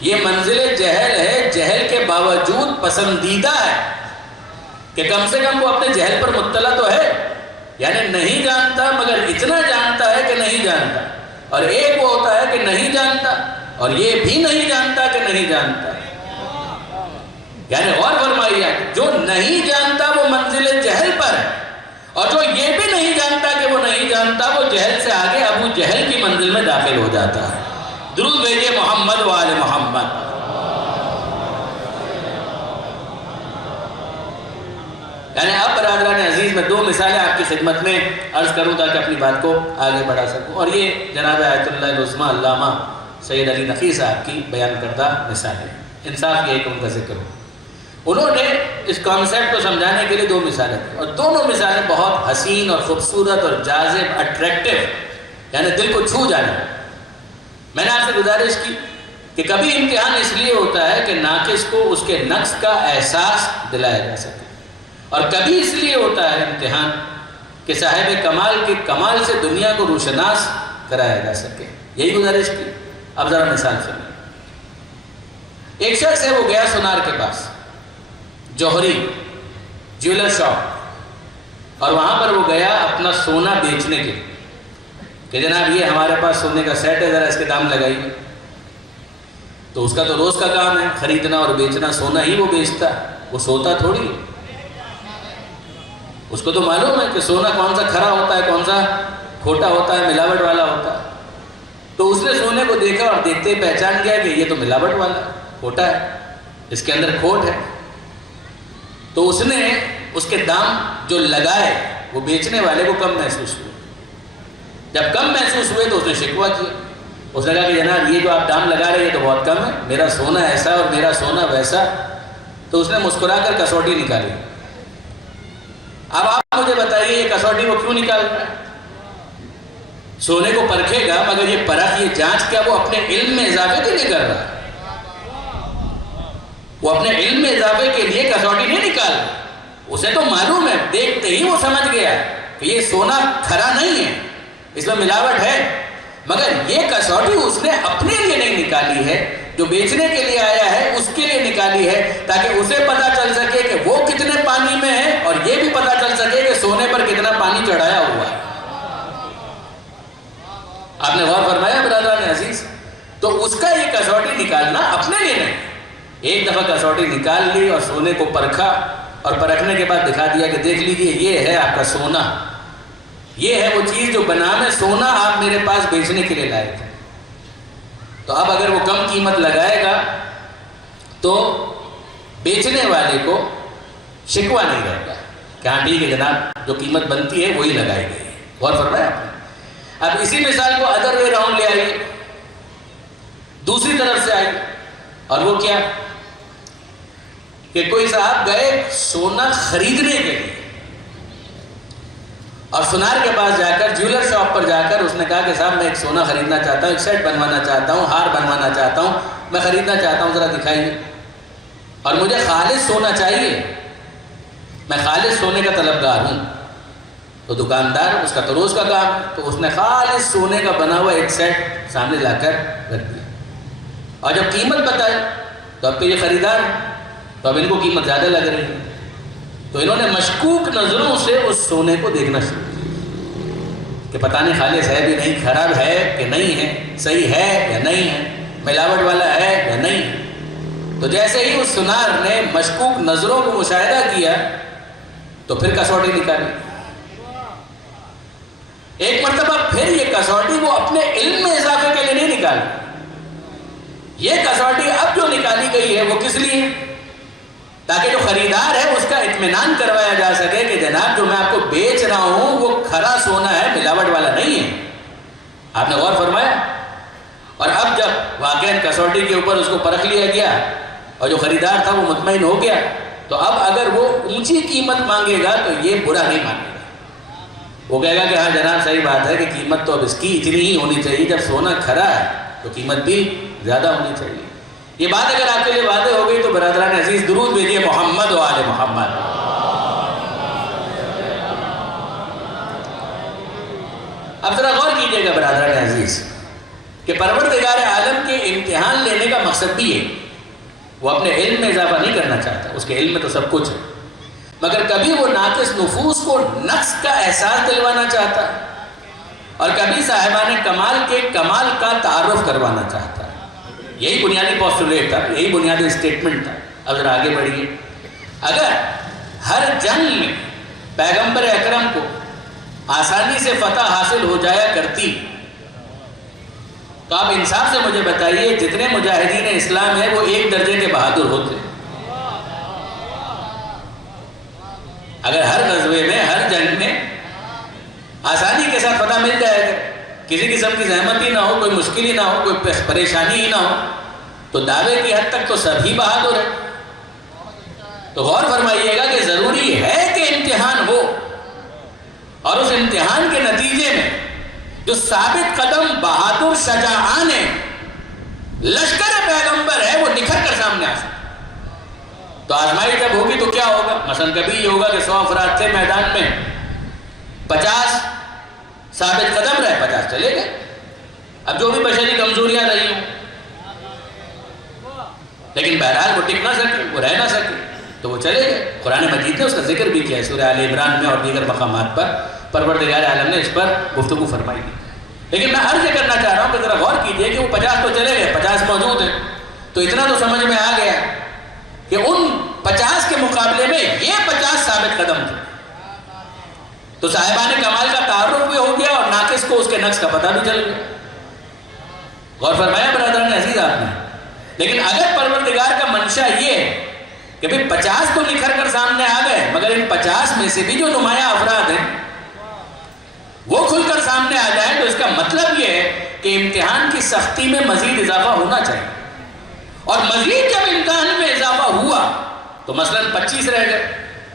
یہ منزل جہل ہے. جہل کے باوجود پسندیدہ ہے کہ کم سے کم وہ اپنے جہل پر مطلع تو ہے، یعنی نہیں جانتا مگر اتنا جانتا ہے کہ نہیں جانتا. اور ایک وہ ہوتا ہے کہ نہیں جانتا اور یہ بھی نہیں جانتا کہ نہیں جانتا. یعنی غور فرمائیے، جو نہیں جانتا وہ منزل جہل پر ہے، اور جو یہ بھی نہیں جانتا کہ وہ نہیں جانتا وہ جہل سے آگے ابو ابو جہل کی منزل میں داخل ہو جاتا ہے. درود بھیجیے محمد و آل محمد. یعنی اب برادران عزیز میں 2 مثالیں آپ کی خدمت میں عرض کروں تاکہ اپنی بات کو آگے بڑھا سکوں. اور یہ جناب آیت اللہ العظمیٰ علامہ سید علی نقی صاحب کی بیان کردہ مثالیں. انصاف یہ ہے کہ ان کا ذکر ہو. انہوں نے اس کانسیپٹ کو سمجھانے کے لیے 2 مثالیں دی اور دونوں مثالیں بہت حسین اور خوبصورت اور جاذب اٹریکٹیو یعنی دل کو چھو جانے. میں نے آپ سے گزارش کی کہ کبھی امتحان اس لیے ہوتا ہے کہ ناقص کو اس کے نقص کا احساس دلایا جا سکے اور کبھی اس لیے ہوتا ہے امتحان کہ صاحب کمال کے کمال سے دنیا کو روشناس کرایا جا سکے. یہی گزارش کی. اب ذرا مثال سنیں. ایک شخص ہے وہ گیا سونار کے پاس جوہری جیولر شاپ اور وہاں پر وہ گیا اپنا سونا بیچنے کے لیے کہ جناب یہ ہمارے پاس سونے کا سیٹ ہے ذرا اس کے دام لگائیے. تو اس کا تو روز کا کام ہے خریدنا اور بیچنا. سونا ہی وہ بیچتا وہ سوتا تھوڑی. اس کو تو معلوم ہے کہ سونا کون سا کھرا ہوتا ہے کون سا کھوٹا ہوتا ہے ملاوٹ والا ہوتا ہے. تو اس نے سونے کو دیکھا اور دیکھتے ہی پہچان گیا کہ یہ تو ملاوٹ والا کھوٹا ہے اس کے اندر کھوٹ ہے. تو اس نے اس کے دام جو لگائے وہ بیچنے والے کو کم محسوس ہوئے. جب کم محسوس ہوئے تو اس نے شکوہ کیا. اس نے کہا کہ جناب یہ جو آپ دام لگا رہے ہیں تو بہت کم ہے میرا سونا ایسا اور میرا سونا ویسا. تو اس نے مسکرا کر کسوٹی نکالی. اب آپ مجھے بتائیے یہ کسوٹی وہ کیوں نکال رہا ہے؟ سونے کو پرکھے گا مگر یہ پرکھ یہ جانچ کیا وہ اپنے علم میں اضافے کے لیے کر رہا ہے؟ وہ اپنے علم میں اضافے کے لیے کسوٹی نہیں نکال رہا. اسے تو معلوم ہے دیکھتے ہی وہ سمجھ گیا کہ یہ سونا کھرا نہیں ہے اس میں ملاوٹ ہے. مگر یہ کسوٹی اس نے اپنے لیے نہیں نکالی ہے جو بیچنے کے لیے آیا ہے اس کے لیے نکالی ہے تاکہ اسے پتا چل سکے کہ وہ کتنے پانی میں ہے اور یہ بھی پتا چل سکے کہ سونے پر کتنا پانی چڑھایا ہوا ہے. آپ نے غور فرمایا برادران عزیز؟ تو اس کا یہ کسوٹی نکالنا اپنے لیے نہیں. ایک دفعہ کسوٹی نکال لی اور سونے کو پرکھا اور پرکھنے کے بعد دکھا دیا کہ دیکھ لیجیے یہ ہے آپ کا سونا. یہ ہے وہ چیز جو بنام سونا آپ میرے پاس بیچنے کے لیے لائے تھے. تو اب اگر وہ کم قیمت لگائے گا تو بیچنے والے کو شکوہ نہیں رہے گا کہ ہاں ٹھیک ہے جناب جو قیمت بنتی ہے وہی لگائی گئی ہے. غور فرمایا آپ نے؟ اب اسی مثال کو ادر وے راؤنڈ لے آئیے. دوسری طرف سے آئیے اور وہ کیا کہ کوئی صاحب گئے سونا خریدنے کے لیے اور سونار کے پاس جا کر جیولر شاپ پر جا کر اس نے کہا کہ صاحب میں ایک سونا خریدنا چاہتا ہوں ایک سیٹ بنوانا چاہتا ہوں ہار بنوانا چاہتا ہوں میں خریدنا چاہتا ہوں ذرا دکھائیے اور مجھے خالص سونا چاہیے میں خالص سونے کا طلبگار ہوں. تو دکاندار اس کا تو روز کا کام ہے تو اس نے خالص سونے کا بنا ہوا ایک سیٹ سامنے لا کر رکھ دیا اور جب قیمت بتائی تو اب تو یہ خریدار ہے تو اب ان کو قیمت زیادہ لگ رہی ہے. تو انہوں نے مشکوک نظروں سے اس سونے کو دیکھنا شروع کیا کہ پتہ نہیں خالص ہے بھی نہیں خراب ہے کہ نہیں ہے صحیح ہے یا نہیں ہے ملاوٹ والا ہے یا نہیں ہے. تو جیسے ہی اس سونار نے مشکوک نظروں کو مشاہدہ کیا تو پھر کسوٹی نکالی. ایک مرتبہ پھر یہ کسوٹی وہ اپنے علم میں اضافے کے لیے نہیں نکالی. یہ کسوٹی اب جو نکالی گئی ہے وہ کس لیے تاکہ جو خریدار ہے اس کا اطمینان کروایا جا سکے کہ جناب جو میں آپ کو بیچ رہا ہوں وہ کھرا سونا ہے ملاوٹ والا نہیں ہے. آپ نے غور فرمایا؟ اور اب جب واقعاً کسوٹی کے اوپر اس کو پرکھ لیا گیا اور جو خریدار تھا وہ مطمئن ہو گیا تو اب اگر وہ اونچی قیمت مانگے گا تو یہ برا نہیں مانگے گا. وہ کہے گا کہ ہاں جناب صحیح بات ہے کہ قیمت تو اب اس کی اتنی ہی ہونی چاہیے جب سونا کھرا ہے تو قیمت بھی زیادہ ہونی چاہیے. یہ بات اگر آپ کے لیے واضح ہو گئی تو برادران عزیز درود بھیجیے محمد و آل محمد. اب ذرا غور کیجئے گا برادران عزیز کہ پروردگار عالم کے امتحان لینے کا مقصد بھی ہے. وہ اپنے علم میں اضافہ نہیں کرنا چاہتا اس کے علم میں تو سب کچھ ہے مگر کبھی وہ ناقص نفوس کو نقص کا احساس دلوانا چاہتا اور کبھی صاحبان کمال کے کمال کا تعارف کروانا چاہتا. یہی بنیادی پوسٹولیٹ تھا یہی بنیادی اسٹیٹمنٹ تھا. اب ذرا آگے بڑھیے. اگر ہر جنگ میں پیغمبر اکرم کو آسانی سے فتح حاصل ہو جایا کرتی تو آپ انصاف سے مجھے بتائیے جتنے مجاہدین اسلام ہیں وہ ایک درجے کے بہادر ہوتے؟ اگر ہر غزوے میں ہر جنگ میں آسانی کے ساتھ فتح مل جائے گا، کسی قسم کی زحمت ہی نہ ہو، کوئی مشکل ہی نہ ہو، کوئی پریشانی ہی نہ ہو، تو دعوے کی حد تک تو سبھی بہادر ہیں۔ تو غور فرمائیے گا کہ ضروری ہے کہ امتحان ہو، اور اس امتحان کے نتیجے میں جو ثابت قدم بہادر شجاعان لشکر پیغمبر ہے وہ نکھر کر سامنے آ سکتا۔ تو آزمائی جب ہوگی تو کیا ہوگا؟ مثلا کبھی یہ ہوگا کہ 100 افراد تھے میدان میں، 50 ثابت قدم رہے، 50 چلے گئے۔ اب جو بھی بشری کمزوریاں رہی ہوں، لیکن بہرحال وہ ٹک نہ سکے، وہ رہ نہ سکے، تو وہ چلے گئے۔ قرآن مجید نے اس کا ذکر بھی کیا ہے سورہ آل عمران میں اور دیگر مقامات پر، پروردگار عالم نے اس پر گفتگو فرمائی ہے۔ لیکن میں عرض کرنا چاہ رہا ہوں کہ ذرا غور کیجئے کہ وہ 50 تو چلے گئے، 50 موجود ہیں، تو اتنا تو سمجھ میں آ گیا کہ ان 50 کے مقابلے میں یہ 50 ثابت قدم تھے۔ تو صاحبان کمال کا تعارف بھی ہو گیا اور ناقص کو اس کے نقص کا پتہ بھی چل گیا۔ غور فرمایا برادران عزیز آپ نے؟ لیکن اگر پروردگار کا منشا یہ ہے کہ بھئی 50 تو نکھر کر سامنے آ گئے، مگر ان 50 میں سے بھی جو نمایاں افراد ہیں وہ کھل کر سامنے آ جائیں، تو اس کا مطلب یہ ہے کہ امتحان کی سختی میں مزید اضافہ ہونا چاہیے۔ اور مزید جب امتحان میں اضافہ ہوا تو مثلا 25 رہ گئے،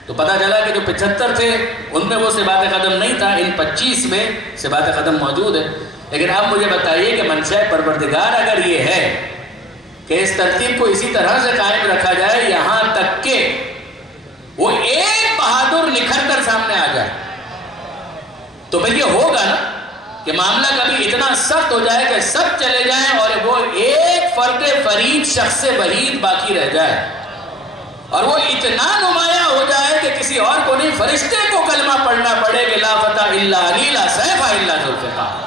تو پتہ چلا کہ جو 75 تھے ان میں وہ ثبات قدم نہیں تھا، ان 25 میں ثبات قدم موجود ہے۔ لیکن اب مجھے بتائیے کہ منشاء پروردگار اگر یہ ہے کہ اس ترتیب کو اسی طرح سے قائم رکھا جائے یہاں تک کہ وہ ایک بہادر نکھر کر سامنے آ جائے، تو پھر یہ ہوگا نا کہ معاملہ کبھی اتنا سخت ہو جائے کہ سب چلے جائیں اور وہ ایک فرد فرید شخص وحید باقی رہ جائے، اور وہ اتنا نمایاں ہو جائے کہ کسی اور کو نہیں، فرشتے کو کلمہ پڑھنا پڑے کہ لا فتح الا علی لا سیف الا ذوالفقار۔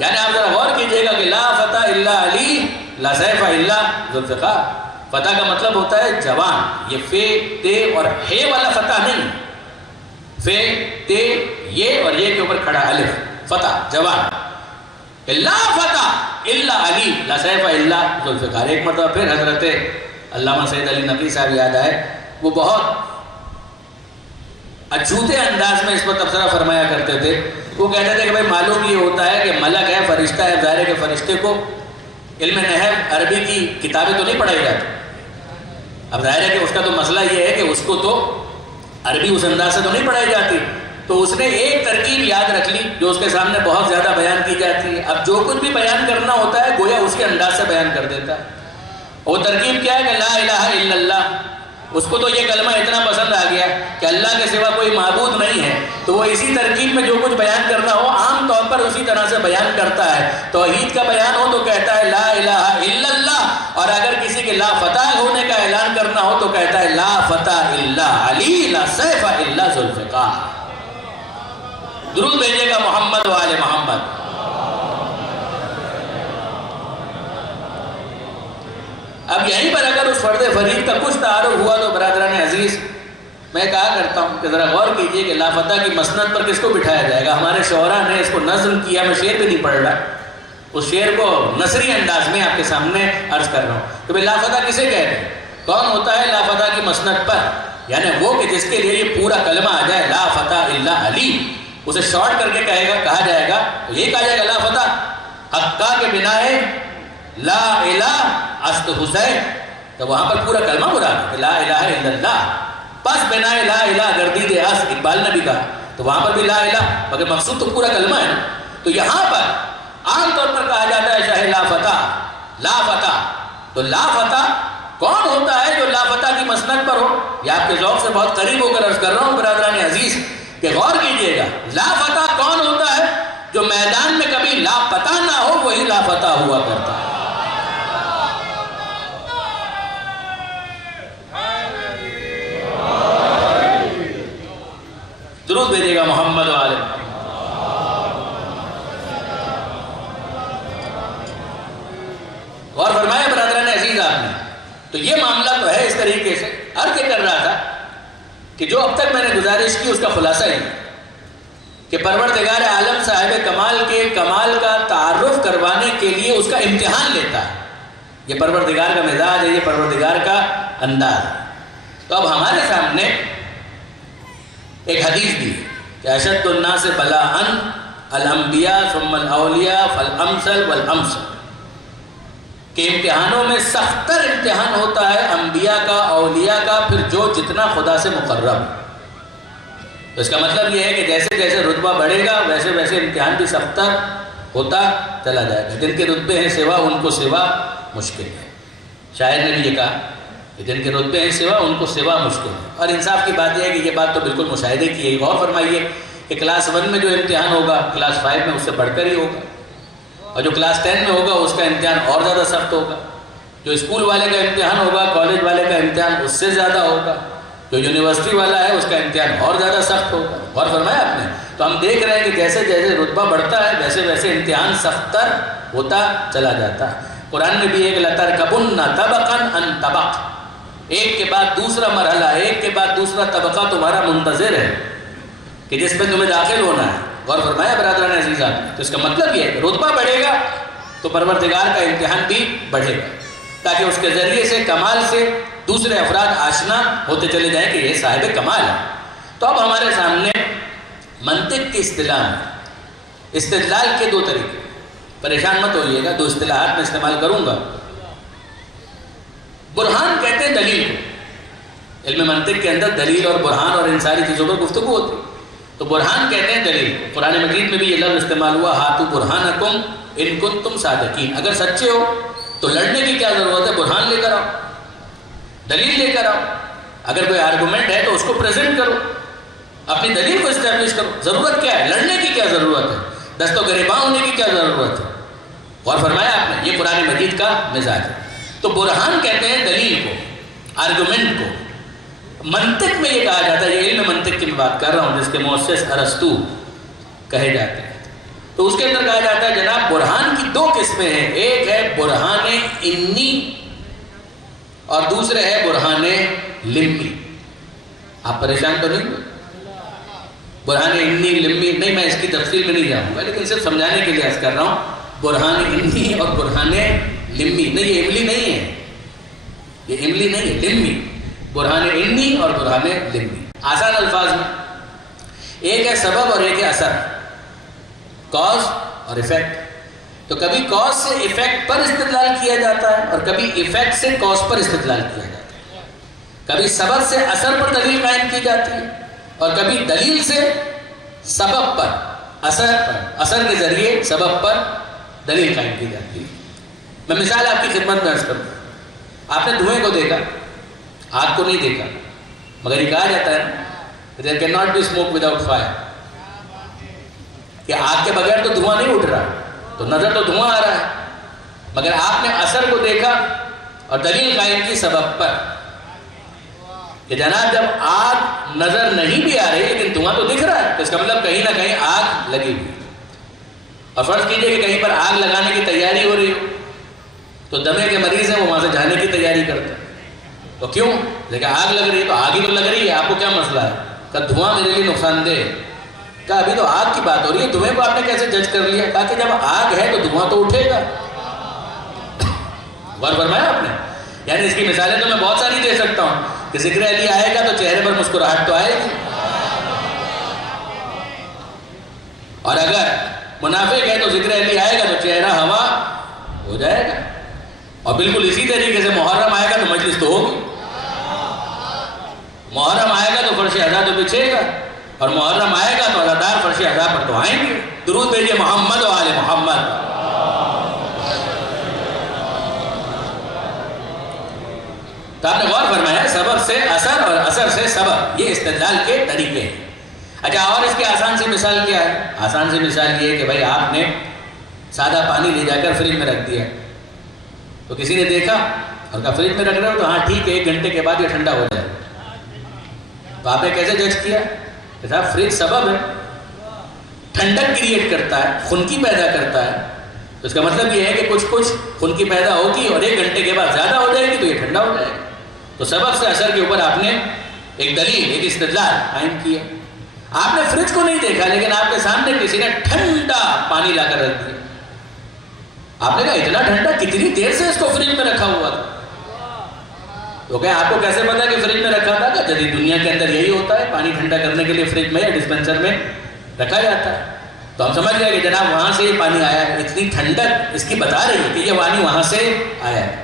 یعنی آپ ذرا غور کیجئے گا کہ لا فتح الا علی لا سیف الا ذوالفقار، فتح کا مطلب ہوتا ہے جوان، یہ فے تے اور ہے والا فتح نہیں، فے تے یہ اور یہ کے اوپر کھڑا الف، فتح جوان۔ لا فتح الا علی لا سیف الا ذوالفقار۔ ایک مرتبہ پھر حضرت علامہ سید علی نقوی صاحب یاد آئے، وہ بہت اچھوتے انداز میں اس پر تبصرہ فرمایا کرتے تھے۔ وہ کہتے تھے کہ بھائی معلوم یہ ہوتا ہے کہ ملک ہے، فرشتہ ہے، ظاہر ہے کہ فرشتے کو علم نحو عربی کی کتابیں تو نہیں پڑھائی جاتی، اب ظاہر ہے کہ اس کا تو مسئلہ یہ ہے کہ اس کو تو عربی اس انداز سے تو نہیں پڑھائی جاتی، تو اس نے ایک ترکیب یاد رکھ لی جو اس کے سامنے بہت زیادہ بیان کی جاتی ہے۔ اب جو کچھ بھی بیان کرنا ہوتا ہے گویا اس کے انداز سے بیان کر دیتا ہے۔ وہ ترکیب کیا ہے کہ لا الہ الا اللہ، اس کو تو یہ کلمہ اتنا پسند آ گیا کہ اللہ کے سوا کوئی معبود نہیں ہے، تو وہ اسی ترکیب میں جو کچھ بیان کرنا ہو عام طور پر اسی طرح سے بیان کرتا ہے۔ توحید کا بیان ہو تو کہتا ہے لا الہ الا اللہ، اور اگر کسی کے لا فتح ہونے کا اعلان کرنا ہو تو کہتا ہے لا فتح الا علی لا سیف الا ذوالفقار۔ درود بھیجیے گا محمد و آل محمد۔ اب یہیں پر اگر اس فرد فرید کا کچھ تعارف ہوا تو برادران عزیز میں کہا کرتا ہوں کہ ذرا غور کیجئے کہ لا فتح کی مسند پر کس کو بٹھایا جائے گا۔ ہمارے شعراء نے اس کو نظم کیا، میں شعر بھی نہیں پڑھ رہا، اس شعر کو نثری انداز میں آپ کے سامنے عرض کر رہا ہوں کہ بھئی لا فتح کسے کہتے ہیں؟ کون ہوتا ہے لا فتح کی مسند پر؟ یعنی وہ کہ جس کے لیے یہ پورا کلمہ آ جائے لا فتح الا علی، اسے شارٹ کر کے کہا جائے گا تو یہ کہا جائے گا لا فتح حقہ کے بنائے لا الہ است حسین، تو وہاں پر پورا کلمہ مراد ہے لا الہ الا اللہ، پس بنائے لا الہ گردید اس، اقبال نے بھی کہا، تو وہاں پر بھی لا الہ، مگر مقصود تو پورا کلمہ ہے نا۔ تو یہاں پر عام طور پر کہا جاتا ہے شاہ لا فتح، لا فتح، تو لا فتح کون ہوتا ہے جو لا فتح کی مسند پر ہو؟ یہ آپ کے ذوق سے بہت قریب ہو کر عرض کر رہا ہوں برادران عزیز کہ غور کیجئے گا، لا فتح کون ہوتا ہے؟ جو میدان میں کبھی لا فتح نہ ہو وہی لا فتح ہوا کرتا ہے۔ درود بھیجیے گا محمد و آل محمد۔ غور فرمایا برادران عزیز آپ نے، تو یہ معاملہ تو ہے اس طریقے سے۔ عرض کر رہا تھا کہ جو اب تک میں نے گزارش کی اس کا خلاصہ ہی کہ پروردگار عالم صاحب کمال کے کمال کا تعارف کروانے کے لیے اس کا امتحان لیتا ہے. یہ پروردگار کا مزاج ہے، یہ پروردگار کا انداز ہے. تو اب ہمارے سامنے ایک حدیث بھی ہے کہ اشد الناس بلاءً الانبیاء ثم الاولیاء فالامثل والامثل، کہ امتحانوں میں سختر امتحان ہوتا ہے انبیاء کا، اولیاء کا، پھر جو جتنا خدا سے مقرب. تو اس کا مطلب یہ ہے کہ جیسے جیسے رتبہ بڑھے گا ویسے ویسے امتحان بھی سختر ہوتا چلا جائے گا. جن کے رتبے ہیں سوا ان کو سوا مشکل ہے. شاعر نے بھی یہ کہا کہ جن کے رتبے ہیں سوا ان کو سوا مشکل ہے. اور انصاف کی بات یہ ہے کہ یہ بات تو بالکل مشاہدے کی ہے. غور فرمائیے کہ کلاس 1 میں جو امتحان ہوگا کلاس 5 میں اس سے بڑھ کر ہی ہوگا، اور جو کلاس 10 میں ہوگا اس کا امتحان اور زیادہ سخت ہوگا. جو اسکول والے کا امتحان ہوگا، کالج والے کا امتحان اس سے زیادہ ہوگا. جو یونیورسٹی والا ہے اس کا امتحان اور زیادہ سخت ہوگا. غور فرمایا آپ نے؟ تو ہم دیکھ رہے ہیں کہ جیسے جیسے رتبہ بڑھتا ہے ویسے ویسے امتحان سختر ہوتا چلا جاتا ہے. قرآن میں بھی ایک لَتَرْكَبُنَّ طَبَقًا عَنْ طَبَقٍ، ایک کے بعد دوسرا مرحلہ، ایک کے بعد دوسرا طبقہ تمہارا منتظر ہے کہ جس میں تمہیں داخل ہونا ہے. غور فرمایا برادران عزیزہ؟ تو اس کا مطلب یہ ہے کہ رتبہ بڑھے گا تو پروردگار کا امتحان بھی بڑھے گا، تاکہ اس کے ذریعے سے کمال سے دوسرے افراد آشنا ہوتے چلے جائیں کہ یہ صاحب کمال ہے. تو اب ہمارے سامنے منطق کی اصطلاح میں استدلال کے 2 طریقے. پریشان مت ہوئیے گا، 2 اصطلاحات میں استعمال کروں گا. برہان کہتے ہیں دلیل کو. علم منطق کے اندر دلیل اور برہان اور ان ساری چیزوں پر گفتگو ہوتی ہے. تو برہان کہتے ہیں دلیل. قرآن مجید میں بھی یہ لفظ استعمال ہوا، ہاتھو برہانکم ان کنتم صادقین. اگر سچے ہو تو لڑنے کی کیا ضرورت ہے؟ برہان لے کر آؤ، دلیل لے کر آؤ. اگر کوئی آرگومنٹ ہے تو اس کو پریزنٹ کرو، اپنی دلیل کو اسٹیبلش کرو. ضرورت کیا ہے؟ لڑنے کی کیا ضرورت ہے؟ دست و گریباں ہونے کی کیا ضرورت ہے؟ غور فرمایا آپ نے؟ یہ قرآن مجید کا مزاج ہے. تو برہان کہتے ہیں دلیل کو، آرگومنٹ کو. منطق میں یہ کہا جاتا ہے، یہ علم منطق کی میں بات کر رہا ہوں جس کے مؤسس ارسطو کہے جاتے ہیں. تو اس کے اندر کہا جاتا ہے جناب برہان کی 2 قسمیں ہیں. ایک ہے برہان انی اور دوسرے ہے برہان لمی. آپ پریشان تو نہیں ہوئے؟ برہان انی لمی نہیں، میں اس کی تفصیل میں نہیں جاؤں گا، لیکن صرف سمجھانے کے لیے عرض کر رہا ہوں. برہان انی اور برہان لمی نہیں، یہ املی نہیں ہے، یہ املی نہیں ہے، لمی. برہان انی اور برہان لمی. آسان الفاظ میں ایک ہے سبب اور ایک ہے اثر، کاز اور ایفیکٹ. تو کبھی کاز سے ایفیکٹ پر استدلال کیا جاتا ہے اور کبھی ایفیکٹ سے کاز پر استدلال کیا جاتا ہے. کبھی سبب سے اثر پر دلیل قائم کی جاتی ہے اور کبھی دلیل سے سبب پر اثر پر، اثر کے ذریعے سبب پر دلیل قائم کی جاتی ہے. میں مثال آپ کی خدمت میں عرض کروں. آپ نے دھوئیں کو دیکھا، آگ کو نہیں دیکھا، مگر یہ کہا جاتا ہے there cannot be smoke without fire، کہ آگ کے بغیر تو دھواں نہیں اٹھ رہا. تو نظر تو دھواں آ رہا ہے، مگر آپ نے اثر کو دیکھا اور دلیل قائم کی سبب پر کہ جناب جب آگ نظر نہیں بھی آ رہی لیکن دھواں تو دکھ رہا ہے، تو اس کا مطلب کہیں نہ کہیں آگ لگی ہوئی. اور فرض کیجئے کہ کہیں پر آگ لگانے کی تیاری ہو رہی ہو تو دمے کے مریض ہیں وہ وہاں سے جانے کی تیاری کرتے ہیں. تو کیوں؟ لیکن آگ لگ رہی ہے تو آگ ہی تو لگ رہی ہے، آپ کو کیا مسئلہ ہے؟ کہ دھواں میرے لیے نقصان دہ ہے. کہ ابھی تو آگ کی بات ہو رہی ہے، دھوئیں کو آپ نے کیسے جج کر لیا؟ کہا کہ جب آگ ہے تو دھواں تو اٹھے گا. غور فرمایا آپ نے؟ یعنی اس کی مثالیں تو میں بہت ساری دے سکتا ہوں کہ ذکر علی آئے گا تو چہرے پر مسکراہٹ تو آئے گی، اور اگر منافق ہے تو ذکر علی آئے گا تو چہرہ ہوا ہو جائے گا. اور بالکل اسی طریقے سے محرم آئے گا تو مجلس تو ہوگی. محرم آئے گا تو فرش ادا تو بچھے گا، اور محرم آئے گا تو ادادار فرش ادا پر تو آئیں گے. درود بھیجیے محمد و آل محمد. تو آپ نے غور فرمایا سبب سے اثر اور اثر سے سبب، یہ استدلال کے طریقے ہیں. اچھا، اور اس کی آسان سی مثال کیا ہے؟ آسان سی مثال یہ ہے کہ بھائی آپ نے سادہ پانی لے جا کر فریج میں رکھ دیا، تو کسی نے دیکھا اور کہا فریج میں رکھ رہے ہو تو ہاں ٹھیک ہے 1 گھنٹے کے بعد یہ ٹھنڈا ہو جائے. تو آپ نے کیسے جج کیا کہ صاحب فریج سبب ہے، ٹھنڈک کریٹ کرتا ہے، خنکی پیدا کرتا ہے. تو اس کا مطلب یہ ہے کہ کچھ خنکی پیدا ہوگی اور 1 گھنٹے کے بعد زیادہ ہو جائے گی تو یہ ٹھنڈا ہو جائے گا. تو سبب سے اثر کے اوپر آپ نے ایک دلیل، ایک استدلال قائم کیا. آپ نے فریج کو نہیں دیکھا لیکن آپ کے سامنے کسی نے ٹھنڈا پانی لا کر رکھ دیا. آپ نے کہا اتنا ٹھنڈا، کتنی دیر سے اس کو فریج میں رکھا ہوا تھا؟ تو کہ آپ کو کیسے پتا کہ فریج میں رکھا تھا؟ کہ جدید دنیا کے اندر یہی ہوتا ہے، پانی ٹھنڈا کرنے کے لیے فریج میں یا ڈسپینسر میں رکھا جاتا ہے. تو ہم سمجھ گئے کہ جناب وہاں سے یہ پانی آیا ہے، اتنی ٹھنڈک اس کی بتا رہی ہے کہ یہ پانی وہاں سے آیا ہے.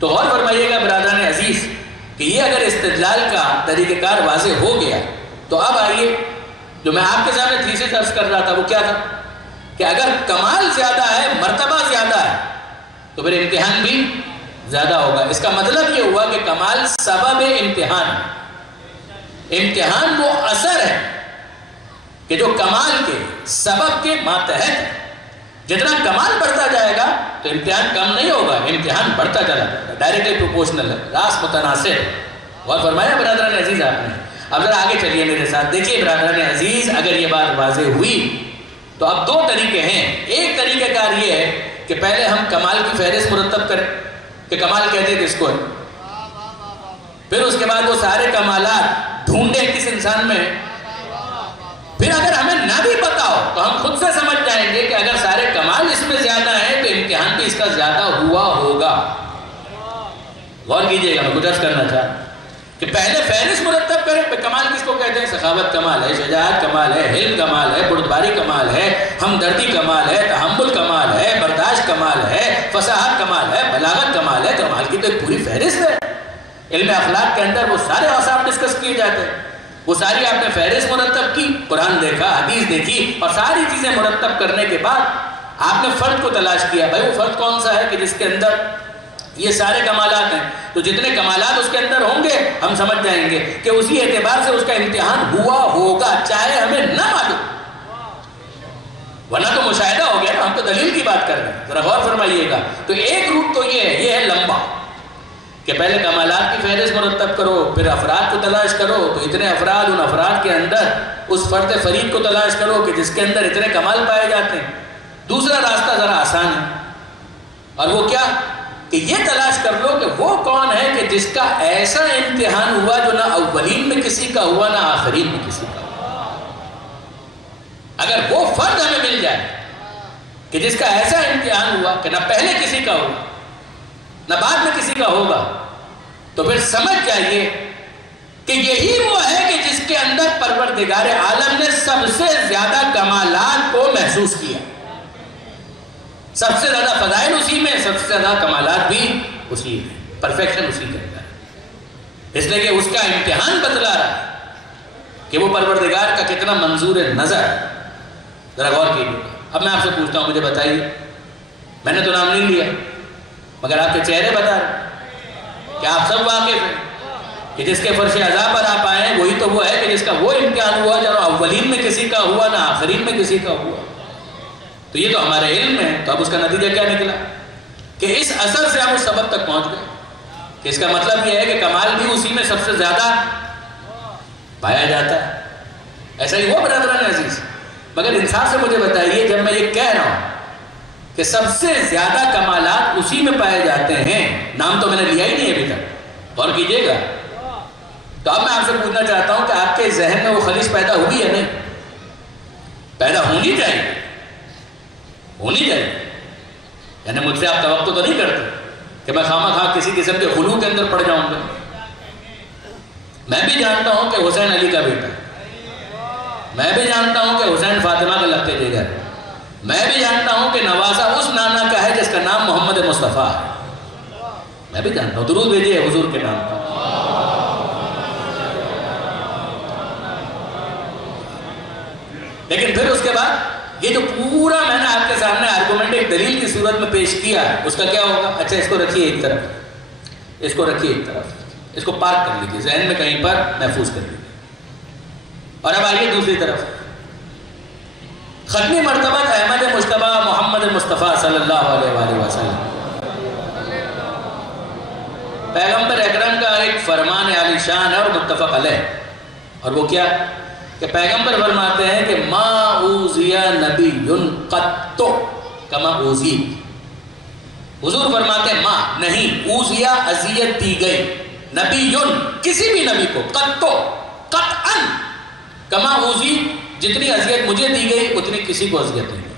تو غور فرمائیے گا برادران عزیز کہ یہ اگر استدلال کا طریقہ کار واضح ہو گیا تو اب آئیے جو میں آپ کے سامنے تھیسس عرض کر رہا تھا وہ کیا تھا کہ اگر کمال زیادہ ہے، مرتبہ زیادہ ہے تو پھر امتحان بھی زیادہ ہوگا. اس کا مطلب یہ ہوا کہ کمال سبب امتحان ہے، امتحان وہ اثر ہے کہ جو کمال کے سبب کے ماتحت ہے. جتنا کمال بڑھتا جائے گا تو امتحان کم نہیں ہوگا، امتحان بڑھتا چلا جائے گا. ڈائریکٹلی پروپورشنل ہے، راست متناسب. اور فرمایا برادران عزیز آپ نے. اب ذرا آگے چلیے میرے ساتھ، دیکھیے برادران عزیز اگر یہ بات واضح ہوئی تو اب دو طریقے ہیں. ایک طریقہ کار یہ ہے کہ پہلے ہم کمال کی فہرست مرتب کریں کہ کمال کہتے کس کو ہے، پھر اس کے بعد وہ سارے کمالات ڈھونڈیں کس انسان میں. پھر اگر ہمیں نہ بھی پتا ہو تو ہم خود سے سمجھ جائیں گے کہ اگر سارے کمال اس میں زیادہ ہیں تو امتحان بھی اس کا زیادہ ہوا ہوگا. غور کیجئے گا، میں کچھ عرض کرنا چاہتا کہ پہلے فہرست مرتب کریں. کمال کس کو کہتے ہیں؟ سخاوت کمال ہے، شجاعت کمال ہے، حلم کمال ہے، بردباری کمال ہے، ہمدردی کمال ہے، تحمل کمال ہے، برداشت کمال ہے، فصاحت کمال ہے، بلاغت کمال ہے. کمال کی تو ایک پوری فہرست ہے. علم اخلاق کے اندر وہ سارے اوصاف ڈسکس کیے جاتے ہیں. وہ ساری آپ نے فہرست مرتب کی، قرآن دیکھا، حدیث دیکھی، اور ساری چیزیں مرتب کرنے کے بعد آپ نے فرد کو تلاش کیا. بھائی وہ فرد کون سا ہے کہ جس کے اندر یہ سارے کمالات ہیں؟ تو جتنے کمالات اس کے اندر ہوں گے ہم سمجھ جائیں گے کہ اسی اعتبار سے اس کا امتحان ہوا ہوگا، چاہے ہمیں نہ معلوم. ورنہ تو مشاہدہ ہو گیا نا، ہم تو دلیل کی بات کر رہے ہیں. ذرا غور فرمائیے گا. تو ایک روٹ تو یہ ہے لمبا کہ پہلے کمالات کی فہرست مرتب کرو، پھر افراد کو تلاش کرو. تو اتنے افراد، ان افراد کے اندر اس فرد فرید کو تلاش کرو کہ جس کے اندر اتنے کمال پائے جاتے ہیں. دوسرا راستہ ذرا آسان ہے، اور وہ کیا کہ یہ تلاش کر لو کہ وہ کون ہے کہ جس کا ایسا امتحان ہوا جو نہ اولین میں کسی کا ہوا نہ آخرین میں کسی کا ہوا. اگر وہ فرد ہمیں مل جائے کہ جس کا ایسا امتحان ہوا کہ نہ پہلے کسی کا ہوا نہ بعد میں کسی کا ہوگا، تو پھر سمجھ جائیے کہ یہی وہ ہے کہ جس کے اندر پروردگار عالم نے سب سے زیادہ کمالات کو محسوس کیا. سب سے زیادہ فضائل اسی میں، سب سے زیادہ کمالات بھی اسی میں، پرفیکشن اسی کے اندر. اس لیے کہ اس کا امتحان بتلا رہا ہے کہ وہ پروردگار کا کتنا منظور نظر. ذرا غور کیجیے. اب میں آپ سے پوچھتا ہوں، مجھے بتائیے، میں نے تو نام نہیں لیا مگر آپ کے چہرے بتا رہے کہ آپ سب واقف ہیں کہ جس کے فرش عذاب پر آپ آئے ہیں وہی تو وہ ہے کہ جس کا وہ امتحان ہوا جو اولین میں کسی کا ہوا نہ آخرین میں کسی کا ہوا. تو یہ تو ہمارے علم میں ہے. تو اب اس کا نتیجہ کیا نکلا کہ اس اثر سے ہم اس سبب تک پہنچ گئے کہ اس کا مطلب یہ ہے کہ کمال بھی اسی میں سب سے زیادہ پایا جاتا ہے. ایسا ہی ہوا برادران عزیز. مگر انصاف سے مجھے بتائیے، جب میں یہ کہہ رہا ہوں کہ سب سے زیادہ کمالات اسی میں پائے جاتے ہیں، نام تو میں نے لیا ہی نہیں ابھی تک، غور کیجیے گا. تو اب میں آپ سے پوچھنا چاہتا ہوں کہ آپ کے ذہن میں وہ خلیج پیدا ہوئی یا نہیں؟ پیدا ہونی چاہیے، ہونی چاہیے. یعنی مجھ سے آپ توقع تو نہیں کرتے کہ میں خواہ خواہ کسی قسم کے غلو کے اندر پڑ جاؤں گا. میں بھی جانتا ہوں کہ حسین علی کا بیٹا، میں بھی جانتا ہوں کہ حسین فاطمہ کا لگتے جے گا، میں بھی جانتا ہوں کہ نوازہ اس نانا کا ہے جس کا نام محمد مصطفیٰ ہے. میں بھی جانتا ہوں. درود بھیجیے حضور کے نام پر. لیکن پھر اس کے بعد یہ جو پورا میں نے آپ کے سامنے آرگومنٹ ایک دلیل کی صورت میں پیش کیا، اس کا کیا ہوگا؟ اچھا اس کو رکھیے ایک طرف، اس کو رکھیے ایک طرف، اس کو پارک کر لیجیے ذہن میں کہیں پر محفوظ کر لیجیے. اور اب آئیے دوسری طرف. ختمی مرتبہ احمد مجتبیٰ محمد مصطفیٰ صلی اللہ علیہ وآلہ وسلم، پیغمبر اکرم کا ایک فرمان عالی شان ہے اور متفق علیہ. اور وہ کیا کہ پیغمبر فرماتے ہیں کہ ما اوذی نبی قط کما اوذی. حضور فرماتے ہیں ما نہیں، اوذیہ اذیت دی گئی نبیٌ کسی بھی نبی کو قطعاً کما اوذی جتنی اذیت مجھے دی گئی اتنی کسی کو اذیت نہیں دی.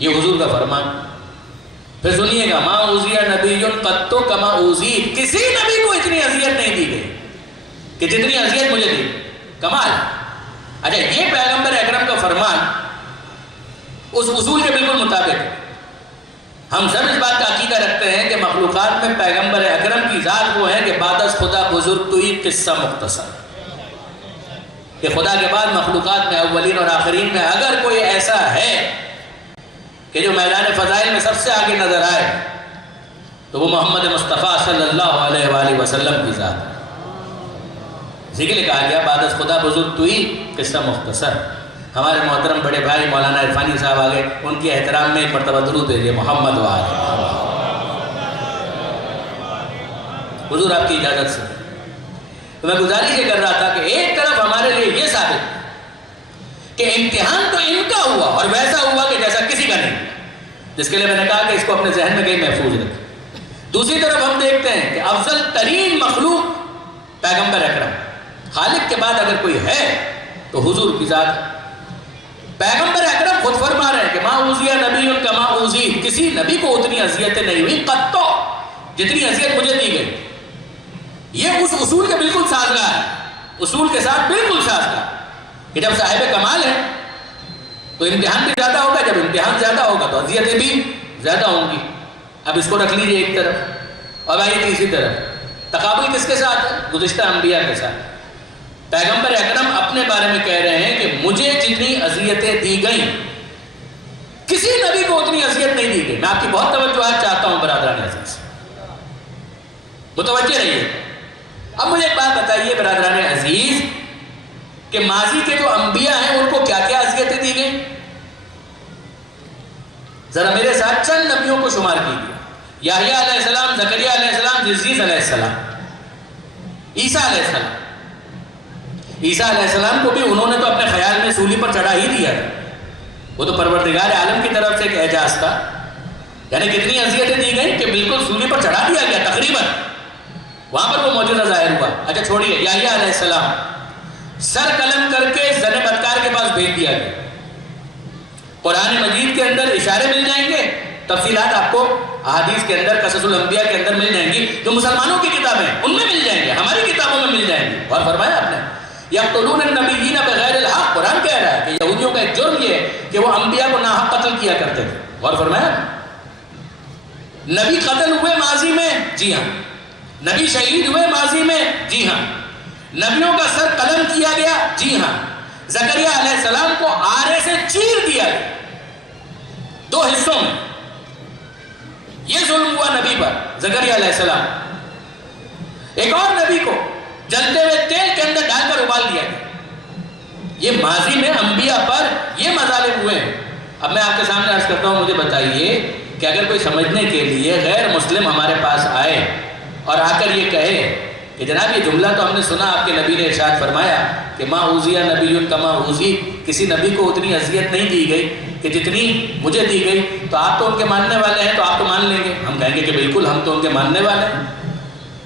یہ حضور کا فرمان. پھر سنیے گا ما اوذی نبی قط کما اوذی کسی نبی کو اتنی اذیت نہیں دی گئی کہ جتنی اذیت مجھے دی. کمال. اچھا یہ پیغمبر اکرم کا فرمان اس اصول کے بالکل مطابق ہے. ہم سب اس بات کا عقیدہ رکھتے ہیں کہ مخلوقات میں پیغمبر اکرم کی ذات وہ ہے کہ بعد از خدا بزرگ تو ہی قصہ مختصر، کہ خدا کے بعد مخلوقات میں اولین اور آخرین میں اگر کوئی ایسا ہے کہ جو میدان فضائل میں سب سے آگے نظر آئے تو وہ محمد مصطفیٰ صلی اللہ علیہ وآلہ وسلم کی ذات ہے. اسی کے لیے کہا گیا بعد از خدا بزرگ تو ہی قصہ مختصر. ہمارے محترم بڑے بھائی مولانا عرفانی صاحب آگے، ان کے احترام میں ایک مرتبہ درود بھیجیے محمد وآلہ. حضور آپ کی اجازت سے تو میں گزارش یہ کر رہا تھا کہ ایک طرف ہمارے لیے یہ ثابت کہ امتحان تو ان کا ہوا اور ویسا ہوا کہ جیسا کسی کا نہیں، جس کے لیے میں نے کہا کہ اس کو اپنے ذہن میں کہیں محفوظ رکھیں. دوسری طرف ہم دیکھتے ہیں کہ افضل ترین مخلوق پیغمبر اکرم، خالق کے بعد اگر کوئی ہے تو حضور کی ذات. پیغمبر اکرم خود فرما رہے ہیں کہ ما اوذی نبی کما اوذی کسی نبی کو اتنی اذیتیں نہیں ہوئی قط جتنی اذیت مجھے دی گئی. یہ اس اصول کے بالکل سازگار ہے، اصول کے ساتھ بالکل سازگار کہ جب صاحب کمال ہے تو امتحان بھی زیادہ ہوگا، جب امتحان زیادہ ہوگا تو اذیتیں بھی زیادہ ہوں گی. اب اس کو رکھ لیجئے ایک طرف. اور آئیے تیسری طرف تقابل کس کے ساتھ ہے؟ گزشتہ انبیاء کے ساتھ. پیغمبر اکرم اپنے بارے میں کہہ رہے ہیں کہ مجھے جتنی اذیتیں دی گئیں کسی نبی کو اتنی اذیت نہیں دی گئی. میں آپ کی بہت توجہ چاہتا ہوں برادران عزیز، متوجہ رہیے. اب مجھے ایک بات بتائیے برادران عزیز کہ ماضی کے جو انبیاء ہیں ان کو کیا کیا اذیتیں دی گئیں؟ ذرا میرے ساتھ چند نبیوں کو شمار کیجیے. یحییٰ علیہ السلام، زکریا علیہ السلام، جزیز علیہ السلام، عیسیٰ علیہ السلام. عیسیٰ علیہ السلام کو بھی انہوں نے تو اپنے خیال میں سولی پر چڑھا ہی دیا تھا. وہ تو پروردگار عالم کی طرف سے ایک اعجاز تھا. یعنی کتنی اذیتیں دی گئیں کہ بالکل سولی پر چڑھا دیا گیا تقریباً. وہاں پر وہ معجزہ ظاہر ہوا. اچھا چھوڑیے، یحییٰ علیہ السلام سر قلم کر کے زن بدکار کے پاس بھیج دیا گیا. قرآن مجید کے اندر اشارے مل جائیں گے، تفصیلات آپ کو احادیث کے اندر، قصص الانبیاء کے اندر مل جائیں گی. جو مسلمانوں کی کتابیں ان میں مل جائیں گے، ہماری کتابوں میں مل جائیں گے. اور فرمایا آپ نے یقتلون النبیین بغیر الحق. قرآن کہہ رہا ہے کہ یہودیوں کا ایک جرم یہ ہے کہ وہ انبیاء کو ناحق قتل کیا کرتے تھے. اور فرمایا نبی قتل ہوئے ماضی میں، جی ہاں. نبی شہید ہوئے ماضی میں، جی ہاں. نبیوں کا سر قلم کیا گیا، جی ہاں. زکریا علیہ السلام کو آرے سے چیر دیا گیا 2 حصوں میں. یہ ظلم ہوا نبی پر، زکریا علیہ السلام. ایک اور نبی کو جلتے ہوئے تیل کے اندر ڈال کر ابال دیا گیا. یہ ماضی میں انبیاء پر یہ مظالم ہوئے ہیں. اب میں آپ کے سامنے عرض کرتا ہوں، مجھے بتائیے کہ اگر کوئی سمجھنے کے لیے غیر مسلم ہمارے پاس آئے اور آ کر یہ کہے کہ جناب یہ جملہ تو ہم نے سنا آپ کے نبی نے ارشاد فرمایا کہ ما اوذی نبی کما اوذی کسی نبی کو اتنی اذیت نہیں دی گئی کہ جتنی مجھے دی گئی، تو آپ تو ان کے ماننے والے ہیں، تو آپ تو مان لیں گے. ہم کہیں گے کہ بالکل ہم تو ان کے ماننے والے ہیں،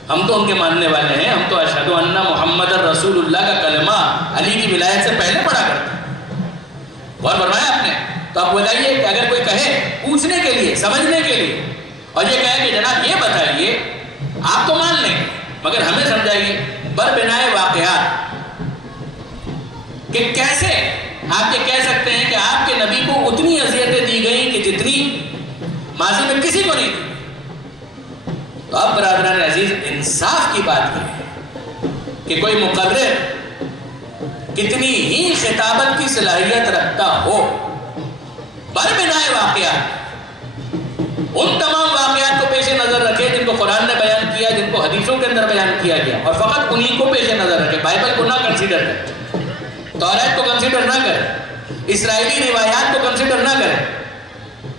ہم تو ان کے ماننے والے ہیں. ہم تو اشہد ان محمد رسول اللہ کا کلمہ علی کی ولایت سے پہلے پڑھا کرتے ہیں. غور فرمایا آپ نے. تو آپ بتائیے کہ اگر کوئی کہے پوچھنے کے لیے، سمجھنے کے لیے، اور یہ کہے کہ جناب یہ بتائیے، آپ تو مان لیں مگر ہمیں سمجھائیے بربنائے واقعات کہ کیسے آپ یہ کہہ سکتے ہیں کہ آپ کے نبی کو اتنی اذیتیں دی گئیں کہ جتنی ماضی میں کسی کو نہیں دی. تو اب برادران عزیز انصاف کی بات کریں کہ کوئی مقرر کتنی ہی خطابت کی صلاحیت رکھتا ہو، بربنائے واقعات ان تمام واقعات کو پیش نظر رکھے جن کو قرآن نے بیان کیا، جن کو حدیثوں کے اندر بیان کیا گیا، اور فقط انہی کو پیش نظر رکھے. بائبل کو نہ کنسیڈر کرے، توریت کو کنسیڈر نہ کرے، اسرائیلی روایات کو کنسیڈر نہ کرے،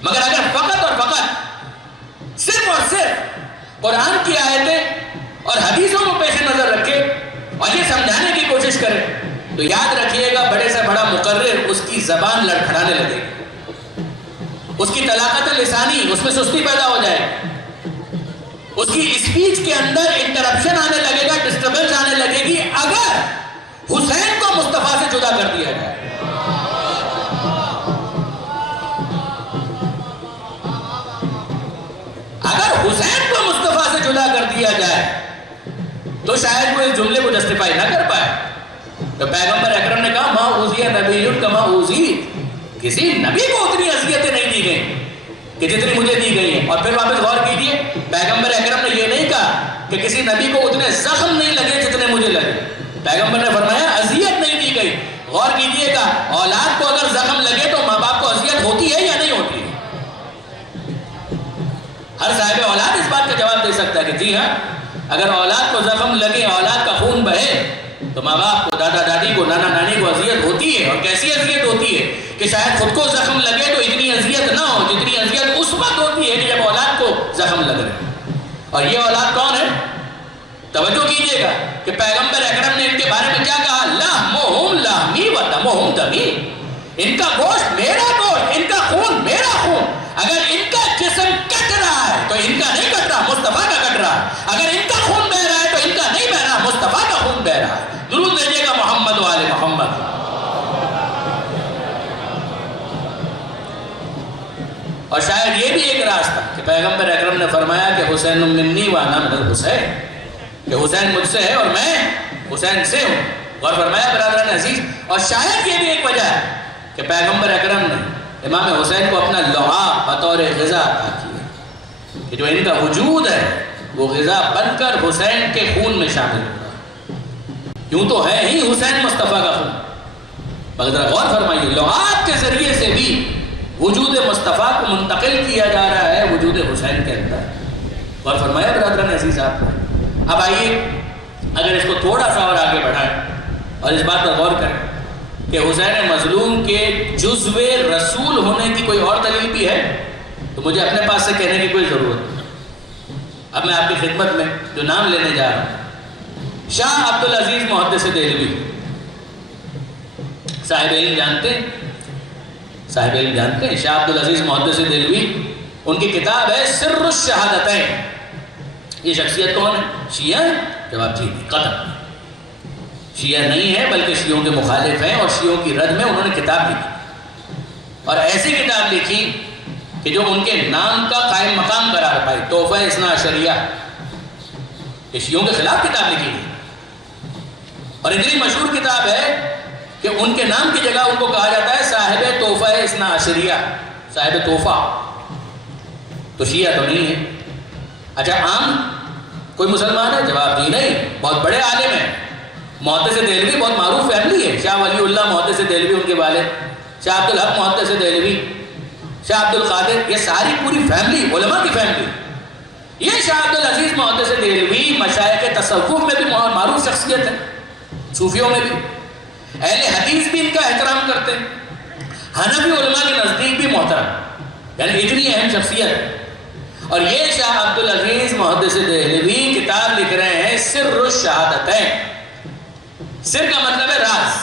مگر اگر فقط اور فقط صرف اور صرف قرآن کی آیتیں اور حدیثوں کو پیش نظر رکھے اور یہ سمجھانے کی کوشش کرے، تو یاد رکھیے گا بڑے سے بڑا مقرر اس کی زبان لڑکھڑانے لگے گی، اس کی طلاقت لسانی، اس میں سستی پیدا ہو جائے. اس کی اسپیچ کے اندر انٹرپشن آنے لگے گا, ڈسٹربنس آنے لگے گی اگر حسین کو مصطفیٰ سے جدا کر دیا جائے. اگر حسین کو مصطفیٰ سے جدا کر دیا جائے تو شاید وہ اس جملے کو جسٹیفائی نہ کر پائے. تو پیغمبر اکرم نے کہا ما اوذی نبی کما اوذیت, کسی نبی کو اتنی اذیتیں نہیں دی گئیں کہ جتنی مجھے دی گئی ہیں. اور پھر واپس غور کیجئے, پیغمبر اکرم نے یہ نہیں کہا کہ کسی نبی کو اتنے زخم نہیں لگے جتنے مجھے لگے. پیغمبر نے فرمایا اذیت نہیں دی گئی. غور کیجئے گا, اولاد کو اگر زخم لگے تو ماں باپ کو اذیت ہوتی ہے یا نہیں ہوتی ہے؟ ہر صاحب اولاد اس بات کا جواب دے سکتا ہے کہ جی ہاں, اگر اولاد کو زخم لگے, اولاد کا خون بہے, تو ماں باپ کو, دادا دادی کو, نانا نانی کو اذیت ہوتی ہے. اور کیسی اذیت ہوتی ہے کہ شاید خود کو زخم لگے تو اتنی اذیت نہ ہو جتنی اذیت اس وقت ہوتی ہے کہ جب اولاد کو زخم لگ رہے. اور یہ اولاد کون ہے؟ توجہ کیجئے گا کہ پیغمبر اکرم نے ان کے بارے میں کیا کہا, لحمہم لحمی و دمہم دمی, ان کا گوشت میرا گوشت, ان کا خون میرا خون. اگر ان کا جسم کٹ رہا ہے تو ان کا نہیں کٹ رہا, مصطفیٰ کا کٹ رہا ہے. اگر ان کا خون بہ رہا ہے تو ان کا نہیں بہ رہا, مصطفیٰ کا خون بہ رہا ہے. درود بھیجیے گا محمد و آل محمد. اور شاید یہ بھی ایک راستہ کہ پیغمبر اکرم نے فرمایا کہ حسین منی وانا من الحسین, کہ حسین مجھ سے ہے اور میں حسین سے ہوں. اور فرمایا برادران عزیز, اور شاید یہ بھی ایک وجہ ہے کہ پیغمبر اکرم نے امام حسین کو اپنا لعاب بطور غذا عطا کیا, کہ جو ان کا وجود ہے وہ غذا بن کر حسین کے خون میں شامل ہوگا. یوں تو ہے ہی حسین مصطفیٰ کا خون, مگر ذرا غور فرمائیے, لعاب کے ذریعے سے بھی وجود مصطفیٰ کو منتقل کیا جا رہا ہے وجود حسین کے اندر. غور فرمایا برادران عزیز آپ. اب آئیے اگر اس کو تھوڑا سا اور آگے بڑھائیں اور اس بات پر غور کریں کہ حسین مظلوم کے جزو رسول ہونے کی کوئی اور دلیل بھی ہے, تو مجھے اپنے پاس سے کہنے کی کوئی ضرورت نہیں. اب میں آپ کی خدمت میں جو نام لینے جا رہا ہوں, شاہ عبدالعزیز محدث دہلوی, صاحب علم جانتے ہیں, صاحب علم جانتے ہیں شاہ عبدالعزیز محدث دہلوی. ان کی کتاب ہے سر الشہادتین. یہ شخصیت کون ہے؟ شیعہ ہے؟ جواب ٹھیک ہے, قطع شیعہ نہیں ہے بلکہ شیعوں کے مخالف ہیں, اور شیعوں کی رد میں انہوں نے کتاب لکھی, اور ایسی کتاب لکھی کہ جو ان کے نام کا قائم مقام قرار پائے, تحفہ اثنا عشریہ. یہ شیعوں کے خلاف کتاب لکھی گئی, اور اتنی مشہور کتاب ہے کہ ان کے نام کی جگہ ان کو کہا جاتا ہے صاحب تحفہ اثنا عشریہ, صاحب تحفہ. تو شیعہ تو نہیں ہے. اچھا عام کوئی مسلمان ہے؟ جواب دی نہیں, بہت بڑے عالم ہیں. محدث دہلوی بہت معروف فیملی ہے, شاہ ولی اللہ محدث دہلوی ان کے والد, شاہ عبدالحق محدث دہلوی, شاہ عبد القادر, یہ ساری پوری فیملی علماء کی فیملی. یہ شاہ عبدالعزیز محدث دہلوی مشائخ تصوف میں بھی معروف شخصیت ہے, صوفیوں میں بھی. اہل حدیث بھی ان کا احترام کرتے ہیں, حنفی علماء کے نزدیک بھی محترم, یعنی اتنی اہم شخصیت. اور یہ شاہ عبدالعزیز محدث دہلوی کتاب لکھ رہے ہیں سر الشہادتین. سر کا مطلب ہے راز.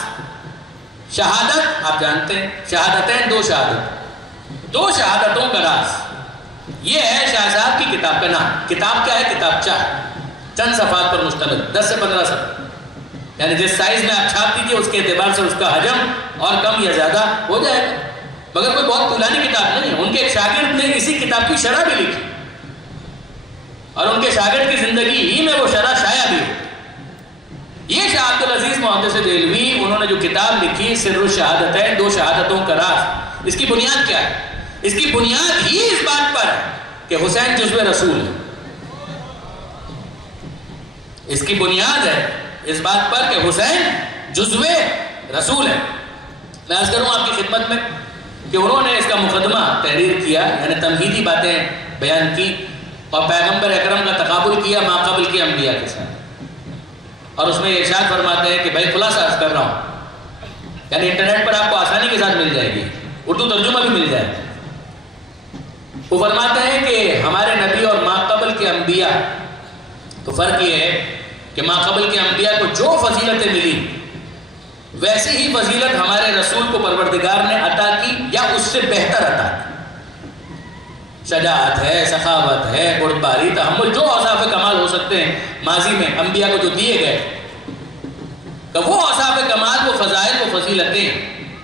شہادت آپ جانتے ہیں, شہادتین دو شہادت, دو شہادتوں کا راز. یہ ہے شاہ صاحب کی کتاب کا نام. کتاب کیا ہے؟ کتابچہ, چند صفحات پر مشتمل, 10 سے 15 صفحے, یعنی جس سائز میں آپ چھاپ دیجیے اس کے اعتبار سے اس کا حجم اور کم یا زیادہ ہو جائے گا, مگر کوئی بہت طولانی کتاب نہیں ہے. ان کے ایک شاگرد نے اسی کتاب کی شرح بھی لکھی, اور ان کے شاگرد کی زندگی ہی میں وہ شرح شائع بھی ہے. یہ شاہ عبدالعزیز محدث دہلوی, انہوں نے جو کتاب لکھی سر الشہادتین, دو شہادتوں کا راز, اس کی بنیاد کیا ہے؟ اس کی بنیاد ہی اس بات پر ہے کہ حسین جزو رسول ہے. اس کی بنیاد ہے اس بات پر کہ حسین جزو رسول ہے. میں عرض کروں آپ کی خدمت میں کہ انہوں نے اس کا مقدمہ تحریر کیا, یعنی تمہیدی باتیں بیان کی, اور پیغمبر اکرم کا تقابل کیا ما قبل کے انبیاء کے ساتھ. اور اس میں ارشاد فرماتے ہیں کہ بھائی خلاصہ عرض کر رہا ہوں, یعنی انٹرنیٹ پر آپ کو آسانی کے ساتھ مل جائے گی, اردو ترجمہ بھی مل جائے گا. وہ فرماتے ہیں کہ ہمارے نبی اور ما قبل کے انبیاء, تو فرق یہ ہے کہ ما قبل کے انبیاء کو جو فضیلتیں ملی ویسی ہی فضیلت ہمارے رسول کو پروردگار نے عطا کی یا اس سے بہتر عطا کی. شجاعت ہے، سخاوت ہے، بردباری، تحمل، جو اوصاف کمال ہو سکتے ہیں ماضی میں انبیاء کو جو دیے گئے، کہ وہ اوصاف کمال، وہ فضائل، وہ فضیلتیں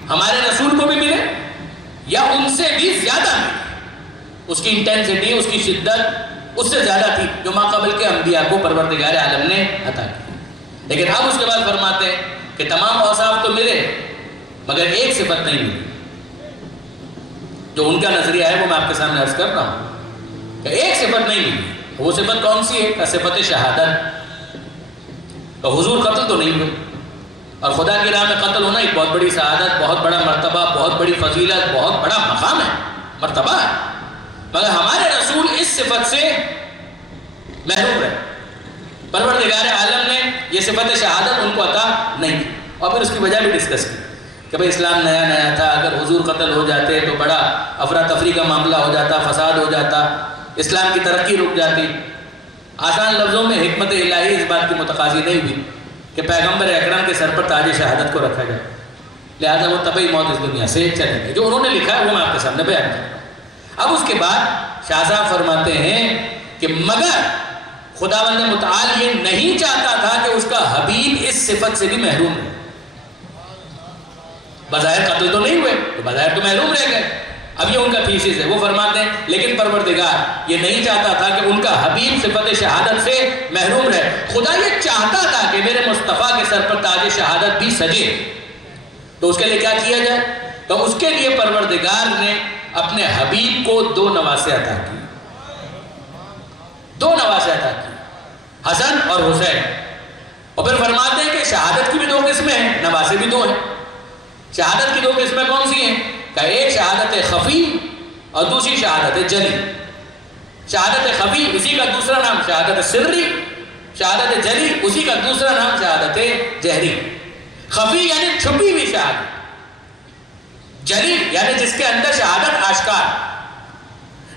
ہمارے رسول کو بھی ملے یا ان سے بھی زیادہ ملے. اس کی انٹینسٹی، اس کی شدت اس سے زیادہ تھی جو ماقبل کے انبیاء کو پروردگار عالم نے عطا کی. لیکن اب اس کے بعد فرماتے ہیں کہ تمام اوصاف تو ملے مگر ایک صفت نہیں ملی. جو ان کا نظریہ ہے وہ میں آپ کے سامنے عرض کر رہا ہوں کہ ایک صفت نہیں ملی. وہ صفت کون سی ہے؟ کہ صفت شہادت. تو حضور قتل تو نہیں ہوئے، اور خدا کی راہ میں قتل ہونا ایک بہت بڑی سعادت، بہت بڑا مرتبہ، بہت بڑی فضیلت، بہت بڑا مقام ہے، مرتبہ ہے. مگر ہمارے رسول اس صفت سے محروم رہے. پروردگار عالم نے یہ صفت شہادت ان کو عطا نہیں کی. اور پھر اس کی وجہ بھی ڈسکس کی کہ بھئی اسلام نیا نیا تھا، اگر حضور قتل ہو جاتے تو بڑا افراتفری کا معاملہ ہو جاتا، فساد ہو جاتا، اسلام کی ترقی رک جاتی. آسان لفظوں میں حکمت الہی اس بات کی متقاضی نہیں ہوئی کہ پیغمبر اکرم کے سر پر تاج شہادت کو رکھا جائے، لہذا وہ طبعی موت اس دنیا سے چلے گئے. جو انہوں نے لکھا ہے وہ میں آپ کے سامنے بیان کروں. اب اس کے بعد شاہ صاحب فرماتے ہیں کہ مگر خداوند متعال یہ نہیں چاہتا تھا کہ اس کا حبیب اس صفت سے بھی محروم رہے. بظاہر قتل تو نہیں ہوئے تو بظاہر تو محروم رہ گئے. اب یہ ان کا تھیسس ہے. وہ فرماتے ہیں لیکن پروردگار یہ نہیں چاہتا تھا کہ ان کا حبیب صفت شہادت سے محروم رہے. خدا یہ چاہتا تھا کہ میرے مصطفیٰ کے سر پر تاج شہادت بھی سجے. تو اس کے لیے کیا کیا جائے؟ تو اس کے لیے پروردگار نے اپنے حبیب کو دو نواسے عطا کی. دو نواسے عطا کی، حسن اور حسین. اور پھر فرماتے ہیں کہ شہادت کی بھی دو قسمیں ہیں، نواسے بھی دو ہیں. شہادت کی دو قسمیں کون سی ہیں؟ کہ ایک شہادت خفی اور دوسری شہادت جلی. شہادت خفی اسی کا دوسرا نام شہادت سری، شہادت جلی اسی کا دوسرا نام شہادت جہری. خفی یعنی چھپی ہوئی شہادت، جلی یعنی جس کے اندر شہادت آشکار.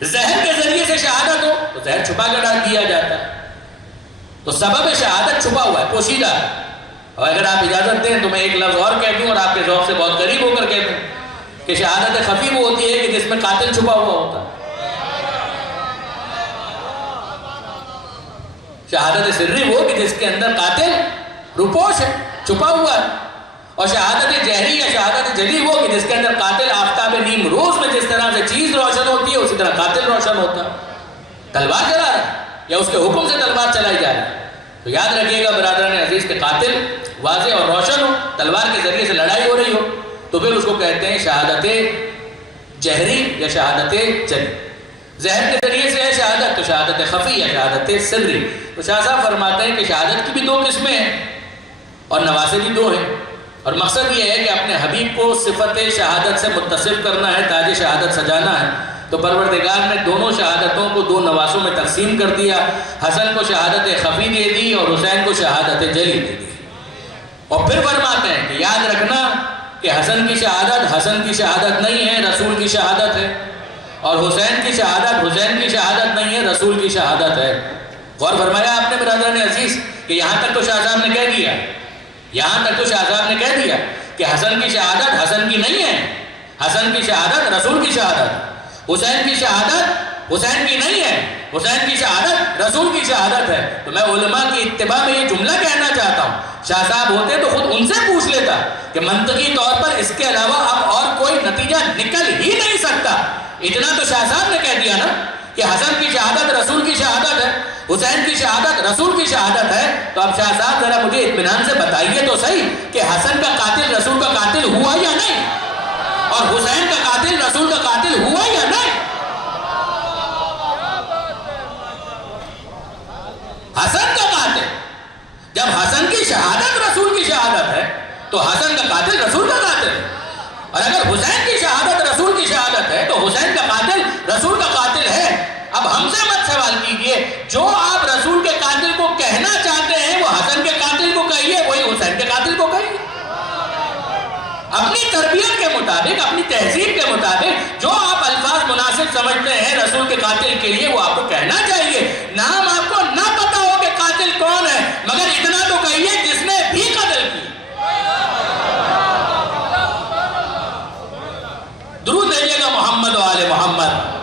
زہر کے ذریعے سے شہادت ہو تو زہر چھپا کر ڈال دیا جاتا ہے، تو سبب شہادت چھپا ہوا ہے، پوشیدہ ہے. اور اگر آپ اجازت دیں تو میں ایک لفظ اور کہہ دوں اور آپ کے ذوق سے بہت قریب ہو کر کہہ دوں کہ شہادت خفی وہ ہوتی ہے کہ جس میں قاتل چھپا ہوا ہوتا ہے. شہادت سری وہ کہ جس کے اندر قاتل روپوش ہے، چھپا ہوا ہے. اور شہادت جہری یا شہادت جلی وہ کہ جس کے اندر قاتل آفتاب نیم روز میں جس طرح سے چیز روشن ہوتی ہے اسی طرح قاتل روشن ہوتا ہے. تلوار چلا رہا ہے یا اس کے حکم سے تلوار چلائی جا رہی ہے. تو یاد رکھیے گا برادران عزیز کے قاتل واضح اور روشن ہو، تلوار کے ذریعے سے لڑائی ہو رہی ہو تو پھر اس کو کہتے ہیں شہادت جہری یا شہادت جلی. زہر کے ذریعے سے ہے شہادت تو شہادت خفی یا شہادت سری. تو شاہ صاحب فرماتے ہیں کہ شہادت کی بھی دو قسمیں ہیں اور نواسے بھی دو ہیں. اور مقصد یہ ہے کہ اپنے حبیب کو صفت شہادت سے متصف کرنا ہے، تاج شہادت سجانا ہے. تو پروردگار نے دونوں شہادتوں کو دو نواسوں میں تقسیم کر دیا. حسن کو شہادت خفی دے دی اور حسین کو شہادت جلی دے دی. اور پھر فرماتے ہیں کہ یاد رکھنا کہ حسن کی شہادت نہیں ہے، رسول کی شہادت ہے. اور حسین کی شہادت نہیں ہے، رسول کی شہادت ہے. غور فرمایا آپ نے برادران عزیز کہ یہاں تک تو شاہ صاحب نے کہہ دیا کہ حسن کی شہادت حسن کی نہیں ہے، حسن کی شہادت رسول کی شہادت. حسین کی شہادت حسین کی نہیں ہے، حسین کی شہادت رسول کی شہادت ہے. تو میں علماء کی اتباع میں یہ جملہ کہنا چاہتا ہوں، شاہ صاحب ہوتے تو خود ان سے پوچھ لیتا کہ منطقی طور پر اس کے علاوہ اب اور کوئی نتیجہ نکل ہی نہیں سکتا. اتنا تو شاہ صاحب نے کہہ دیا نا کہ حسن کی شہادت رسول کی شہادت ہے، حسین کی شہادت رسول کی شہادت ہے. تو اب شاہ صاحب ذرا مجھے اطمینان سے بتائیے تو صحیح کہ حسن کا قاتل رسول کا قاتل ہوا یا نہیں، اور حسین کا قاتل رسول کا قاتل ہوا یا نہیں. حسن کا قاتل، جب حسن کی شہادت رسول کی شہادت ہے تو حسن کا قاتل رسول کا قاتل ہے. اور اگر حسین کی شہادت رسول کی شہادت ہے تو حسین کا قاتل رسول کا قاتل ہے. اب ہم سے مت سوال کیجئے، جو آپ رسول کے قاتل کو کہنا چاہتے ہیں وہ حسن کے قاتل کو کہیے، وہی حسین کے قاتل کو کہیے. اپنی تربیت کے مطابق، اپنی تہذیب کے مطابق جو آپ الفاظ مناسب سمجھتے ہیں رسول کے قاتل کے لیے وہ آپ کو کہنا چاہیے. نام آپ کو نہ پتا ہو کہ قاتل کون ہے، مگر اتنا تو کہیے جس نے بھی قتل کی. درود بھیجیے گا محمد و آل محمد.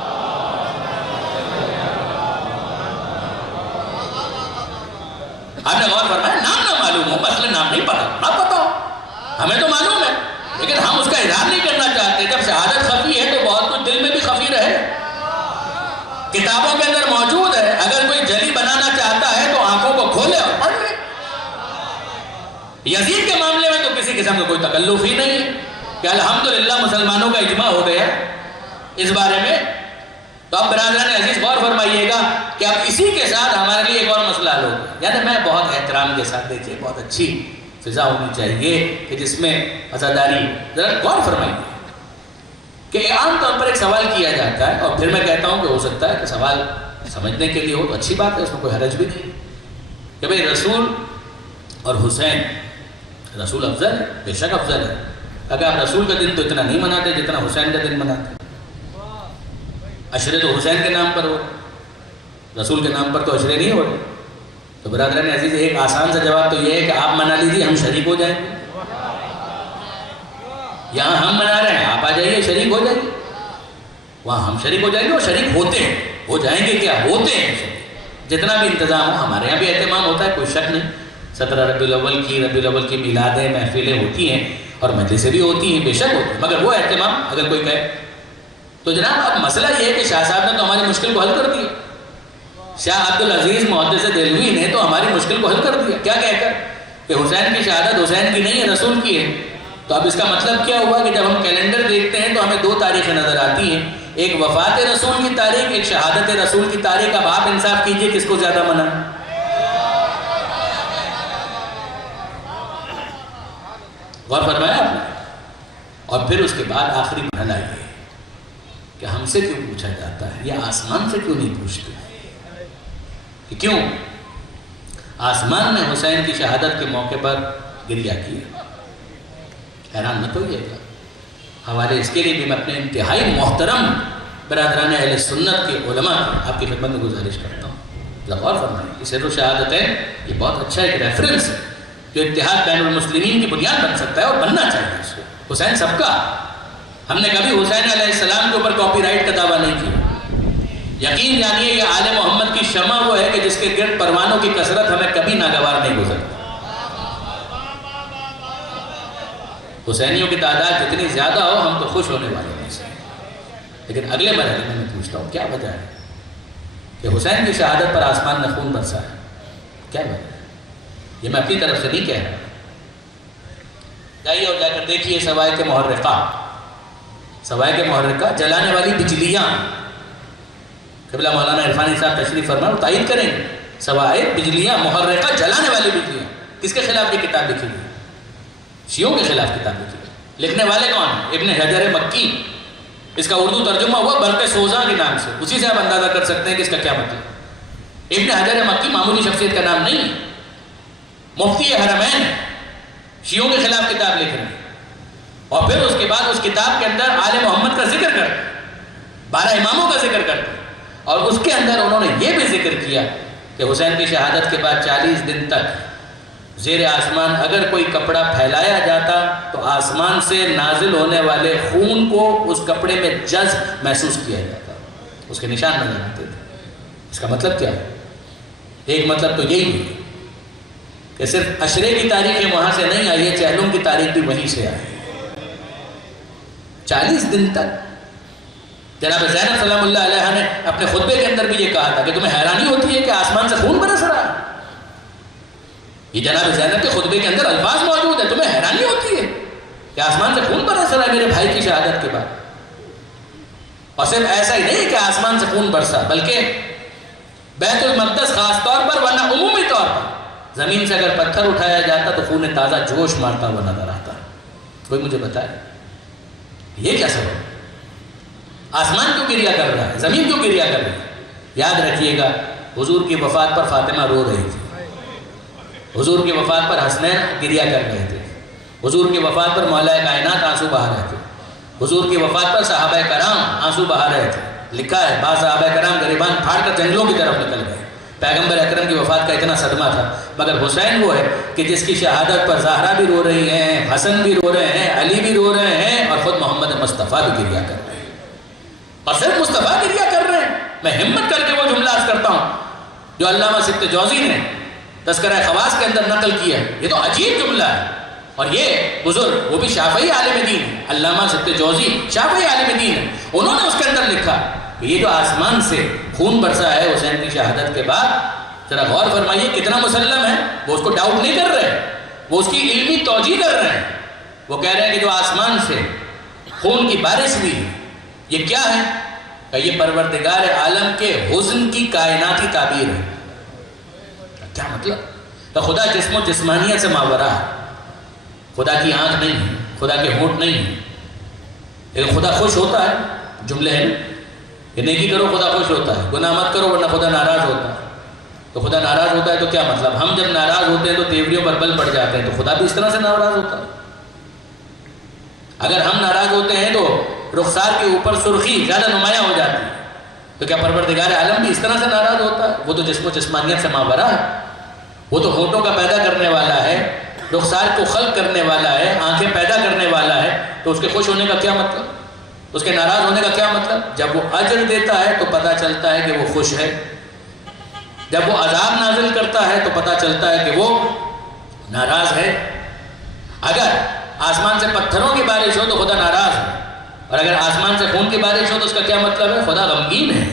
قسم کا کوئی تکلف ہی نہیں ہے کہ الحمدللہ مسلمانوں کا اجماع ہو گیا اس بارے میں. تو اب برادران عزیز غور فرمائیے گا کہ اب اسی کے ساتھ ہمارے لیے ایک اور مسئلہ حل ہوگا. یعنی میں بہت احترام کے ساتھ دیکھیے بہت اچھی فضا ہونی چاہیے کہ جس میں عزاداری. ذرا غور فرمائیے کہ عام طور پر ایک سوال کیا جاتا ہے اور پھر میں کہتا ہوں کہ ہو سکتا ہے کہ سوال سمجھنے کے لیے ہو تو اچھی بات ہے, اس میں کوئی حرج بھی نہیں کہ بھئی رسول اور حسین, رسول افضل ہے, بے شک افضل ہے. اگر آپ رسول کا دن تو اتنا نہیں مناتے جتنا حسین کا دن مناتے. عشرے تو حسین کے نام پر ہو, رسول کے نام پر تو عشرے نہیں ہو رہے. تو برادران عزیز ایک آسان سا جواب تو یہ ہے کہ آپ منا لیجیے, ہم شریک ہو جائیں گے. یہاں ہم منا رہے ہیں, آپ آ جائیے شریک ہو جائیے. وہاں ہم شریک ہو جائیں گے اور شریک ہوتے ہیں, ہو جائیں گے کیا, ہوتے ہیں شریک. جتنا بھی انتظام ہو, ہمارے یہاں بھی اہتمام ہوتا ہے, کوئی شک نہیں. 17 ربیع الاول کی میلادیں محفلیں ہوتی ہیں اور مجلسیں بھی ہوتی ہیں, بے شک ہوتی ہیں, مگر وہ اہتمام اگر کوئی کہے تو جناب اب مسئلہ یہ ہے کہ شاہ صاحب نے تو ہماری مشکل کو حل کر دیا. شاہ عبدالعزیز محدث دہلوی نے تو ہماری مشکل کو حل کر دیا. کیا کہہ کر کہ حسین کی شہادت حسین کی نہیں ہے, رسول کی ہے. تو اب اس کا مطلب کیا ہوا کہ جب ہم کیلنڈر دیکھتے ہیں تو ہمیں 2 تاریخیں نظر آتی ہیں, ایک وفات رسول کی تاریخ, ایک شہادت رسول کی تاریخ. اب آپ انصاف کیجئے کس کو زیادہ منع. غور فرمایا آپ نے. اور پھر اس کے بعد آخری مرحلہ یہ کہ ہم سے کیوں پوچھا جاتا ہے, یا آسمان سے کیوں نہیں پوچھتے کہ کیوں آسمان نے حسین کی شہادت کے موقع پر گریہ کیا. حیران مت ہوئیے گا. حوالے اس کے لیے بھی میں اپنے انتہائی محترم برادران اہل سنت کے علماء آپ کی خدمت میں گزارش کرتا ہوں, غور فرمائیں. یہ سر و شہادت ہے, یہ بہت اچھا ایک ریفرنس ہے جو اتحاد بین المسلمین کی بنیاد بن سکتا ہے اور بننا چاہیے اس کو. حسین سب کا, ہم نے کبھی حسین علیہ السلام کے اوپر کاپی رائٹ کا دعویٰ نہیں کیا. یقین جانیے یہ آل محمد کی شمع وہ ہے کہ جس کے گرد پروانوں کی کثرت ہمیں کبھی ناگوار نہیں گزرتی. حسینیوں کی تعداد جتنی زیادہ ہو ہم تو خوش ہونے والے ہیں. لیکن اگلے مرحلے میں پوچھتا ہوں کیا وجہ ہے کہ حسین کی شہادت پر آسمان نے خون برسا ہے. کیا وجہ ہے؟ یہ میں اپنی طرف سے نہیں کہہ رہا. جائیے اور جا کر دیکھیے سوائے کے محرقہ, سوائے کے محرقہ جلانے والی بجلیاں. قبلہ مولانا عرفانی صاحب تشریف فرما وہ تائید کریں گے. سوائے بجلیاں محرقہ جلانے والی بجلیاں. کس کے خلاف یہ کتاب لکھی گئی؟ شیعوں کے خلاف کتاب لکھی گئی. لکھنے والے کون ہیں؟ ابن حجر مکی. اس کا اردو ترجمہ ہوا برق سوزاں کے نام سے. اسی سے آپ اندازہ کر سکتے ہیں کہ اس کا کیا مطلب. ابن حجر مکی معمولی شخصیت کا نام نہیں ہے, مفتی حرمین, شیعوں کے خلاف کتاب لکھ رہے ہیں. اور پھر اس کے بعد اس کتاب کے اندر آل محمد کا ذکر کرتے, 12 اماموں کا ذکر کرتے, اور اس کے اندر انہوں نے یہ بھی ذکر کیا کہ حسین کی شہادت کے بعد 40 دن تک زیر آسمان اگر کوئی کپڑا پھیلایا جاتا تو آسمان سے نازل ہونے والے خون کو اس کپڑے میں جذب محسوس کیا جاتا, اس کے نشان نظر آتے تھے. اس کا مطلب کیا ہے؟ ایک مطلب تو یہی ہے کہ صرف عشرے کی تاریخیں وہاں سے نہیں آئی ہے, چہلم کی تاریخ بھی وہیں سے آئی. 40 دن تک جناب زینب سلام اللہ علیہ نے اپنے خطبے کے اندر بھی یہ کہا تھا کہ تمہیں حیرانی ہوتی ہے کہ آسمان سے خون برس رہا ہے. یہ جناب زینب کے خطبے کے اندر الفاظ موجود ہیں, تمہیں حیرانی ہوتی ہے کہ آسمان سے خون برس رہا ہے میرے بھائی کی شہادت کے بعد. اور صرف ایسا ہی نہیں کہ آسمان سے خون برسا, بلکہ بیت المقدس خاص طور پر ورنہ عمومی طور پر زمین سے اگر پتھر اٹھایا جاتا تو خون تازہ جوش مارتا ہوا نظر آتا. کوئی مجھے بتائے یہ کیا سبب ہے؟ آسمان کیوں گریہ کر رہا ہے, زمین کیوں گریہ کر رہی ہے؟ یاد رکھیے گا حضور کی وفات پر فاطمہ رو رہی تھی, حضور کی وفات پر حسنین گریہ کر رہے تھے, حضور کی وفات پر مولا کائنات آنسو بہا رہے تھے, حضور کی وفات پر صحابہ کرام آنسو بہا رہے تھے. لکھا ہے بعض صحابہ کرام گریبان پھاڑ کر جنگلوں کی طرف نکل گئے. پیغمبر اکرم کی وفات کا اتنا صدمہ تھا. مگر حسین وہ ہے کہ جس کی شہادت پر زہرا بھی رو رہی ہیں, حسن بھی رو رہے ہیں, علی بھی رو رہے ہیں, اور خود محمد مصطفیٰ بھی گریہ کر رہے ہیں. اور صرف مصطفیٰ گریہ کر رہے ہیں. میں ہمت کر کے وہ جملہ عرض کرتا ہوں جو علامہ سبت جوزی نے تذکرہ خواص کے اندر نقل کیا ہے. یہ تو عجیب جملہ ہے, اور یہ بزرگ وہ بھی شافعی عالم دین ہے, علامہ سبت جوزی شافعی عالم دین ہے. انہوں نے اس کے اندر لکھا کہ یہ جو آسمان سے خون برسا ہے حسین کی شہادت کے بعد, ذرا غور فرمائیے کتنا مسلم ہے. وہ اس کو ڈاؤٹ نہیں کر رہے, وہ اس کی علمی توجیہ کر رہے ہیں وہ کہہ رہے ہیں کہ جو آسمان سے خون کی بارش ہوئی ہے یہ کیا ہے؟ کہ یہ پروردگار عالم کے حزن کی کائناتی تعبیر ہے۔ کیا مطلب؟ کہ خدا جسم و جسمانیت سے ماورا ہے، خدا کی آنکھ نہیں ہے، خدا کے ہونٹ نہیں ہے، لیکن خدا خوش ہوتا ہے، جملے ہیں کہ نیکی کرو خدا خوش ہوتا ہے، گناہ مت کرو ورنہ خدا ناراض ہوتا ہے۔ تو خدا ناراض ہوتا ہے تو کیا مطلب؟ ہم جب ناراض ہوتے ہیں تو تیوریوں پر بل پڑ جاتے ہیں، تو خدا بھی اس طرح سے ناراض ہوتا ہے۔ اگر ہم ناراض ہوتے ہیں تو رخسار کے اوپر سرخی زیادہ نمایاں ہو جاتی ہے، تو کیا پروردگار عالم بھی اس طرح سے ناراض ہوتا ہے؟ وہ تو جسم و جسمانیت سے ماورا ہے، وہ تو ہونٹوں کا پیدا کرنے والا ہے، رخسار کو خلق کرنے والا ہے، آنکھیں پیدا کرنے والا ہے، تو اس کے خوش ہونے کا کیا مطلب؟ اس کے ناراض ہونے کا کیا مطلب؟ جب وہ اجر دیتا ہے تو پتہ چلتا ہے کہ وہ خوش ہے، جب وہ عذاب نازل کرتا ہے تو پتہ چلتا ہے کہ وہ ناراض ہے۔ اگر آسمان سے پتھروں کی بارش ہو تو خدا ناراض ہے، اور اگر آسمان سے خون کی بارش ہو تو اس کا کیا مطلب ہے؟ خدا غمگین ہے۔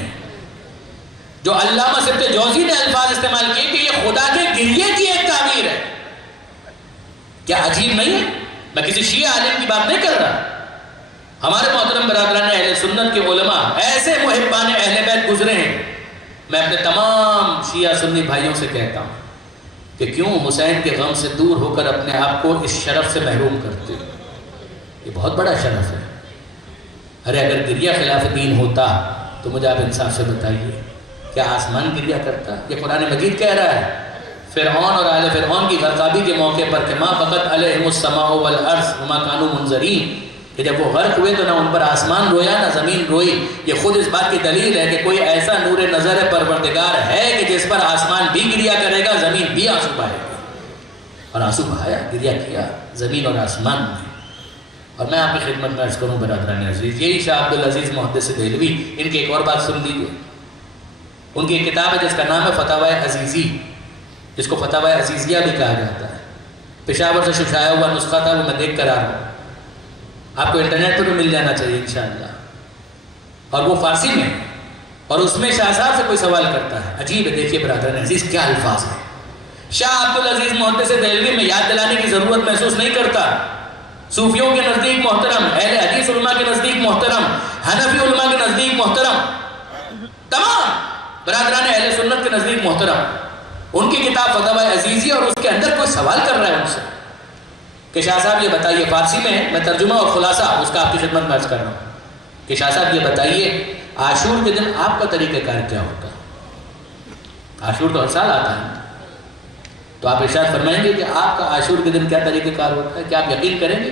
جو علامہ سبت جوزی نے الفاظ استعمال کیے کہ یہ خدا کے گریے کی ایک تعبیر ہے، کیا عجیب نہیں ہے؟ میں کسی شیعہ عالم کی بات نہیں کر رہا، ہمارے محترم برادران اہل سنت کے علماء ایسے محبان اہل بیت گزرے ہیں۔ میں اپنے تمام شیعہ سنی بھائیوں سے کہتا ہوں کہ کیوں حسین کے غم سے دور ہو کر اپنے آپ کو اس شرف سے محروم کرتے ہو؟ یہ بہت بڑا شرف ہے۔ ارے اگر گریہ خلاف دین ہوتا تو مجھے آپ انصاف سے بتائیے کیا آسمان گریہ کرتا؟ یہ قرآن مجید کہہ رہا ہے فرعون اور آل فرعون کی غرقابی کے موقع پر کہ ما بقت علیہم السماء والارض وما کانوا منظرین، کہ جب وہ غرق ہوئے تو نہ ان پر آسمان رویا نہ زمین روئی۔ یہ خود اس بات کی دلیل ہے کہ کوئی ایسا نور نظر پروردگار ہے کہ جس پر آسمان بھی گریہ کرے گا، زمین بھی آنسو بہائے گا، اور آنسو بہایا، گریہ کیا زمین اور آسمان میں۔ اور میں آپ کی خدمت میں عرض کروں برادران عزیز، یہی شاہ عبدالعزیز محدث دہلوی، ان کی ایک اور بات سن لیجیے۔ ان کی ایک کتاب ہے جس کا نام ہے فتاوی عزیزی، جس کو فتاوی عزیزیہ بھی کہا جاتا ہے۔ پشاور سے شائع ہوا نسخہ تھا، وہ میں دیکھ کر آ رہا ہوں، آپ کو انٹرنیٹ پر بھی مل جانا چاہیے انشاءاللہ، اور وہ فارسی میں، اور اس میں شاہ صاحب سے کوئی سوال کرتا ہے۔ عجیب ہے، دیکھیے برادران عزیز کیا الفاظ ہیں۔ شاہ عبدالعزیز محدث دہلوی میں یاد دلانے کی ضرورت محسوس نہیں کرتا، صوفیوں کے نزدیک محترم، اہل حدیث علماء کے نزدیک محترم، حنفی علماء کے نزدیک محترم، تمام برادران اہل سنت کے نزدیک محترم، ان کی کتاب فتاوی عزیزی، اور اس کے اندر کوئی سوال کر رہا ہے ان سے کہ شاہ صاحب یہ بتائیے، فارسی میں ہے، میں ترجمہ اور خلاصہ اس کا آپ کی خدمت میں عرض کر رہا ہوں کہ شاہ صاحب یہ بتائیے عاشور کے دن آپ کا طریقہ کار کیا ہوتا ہے؟ عاشور تو ہر سال آتا ہے، تو آپ ارشاد فرمائیں گے کہ آپ کا عاشور کے دن کیا طریقہ کار ہوتا ہے؟ کیا آپ یقین کریں گے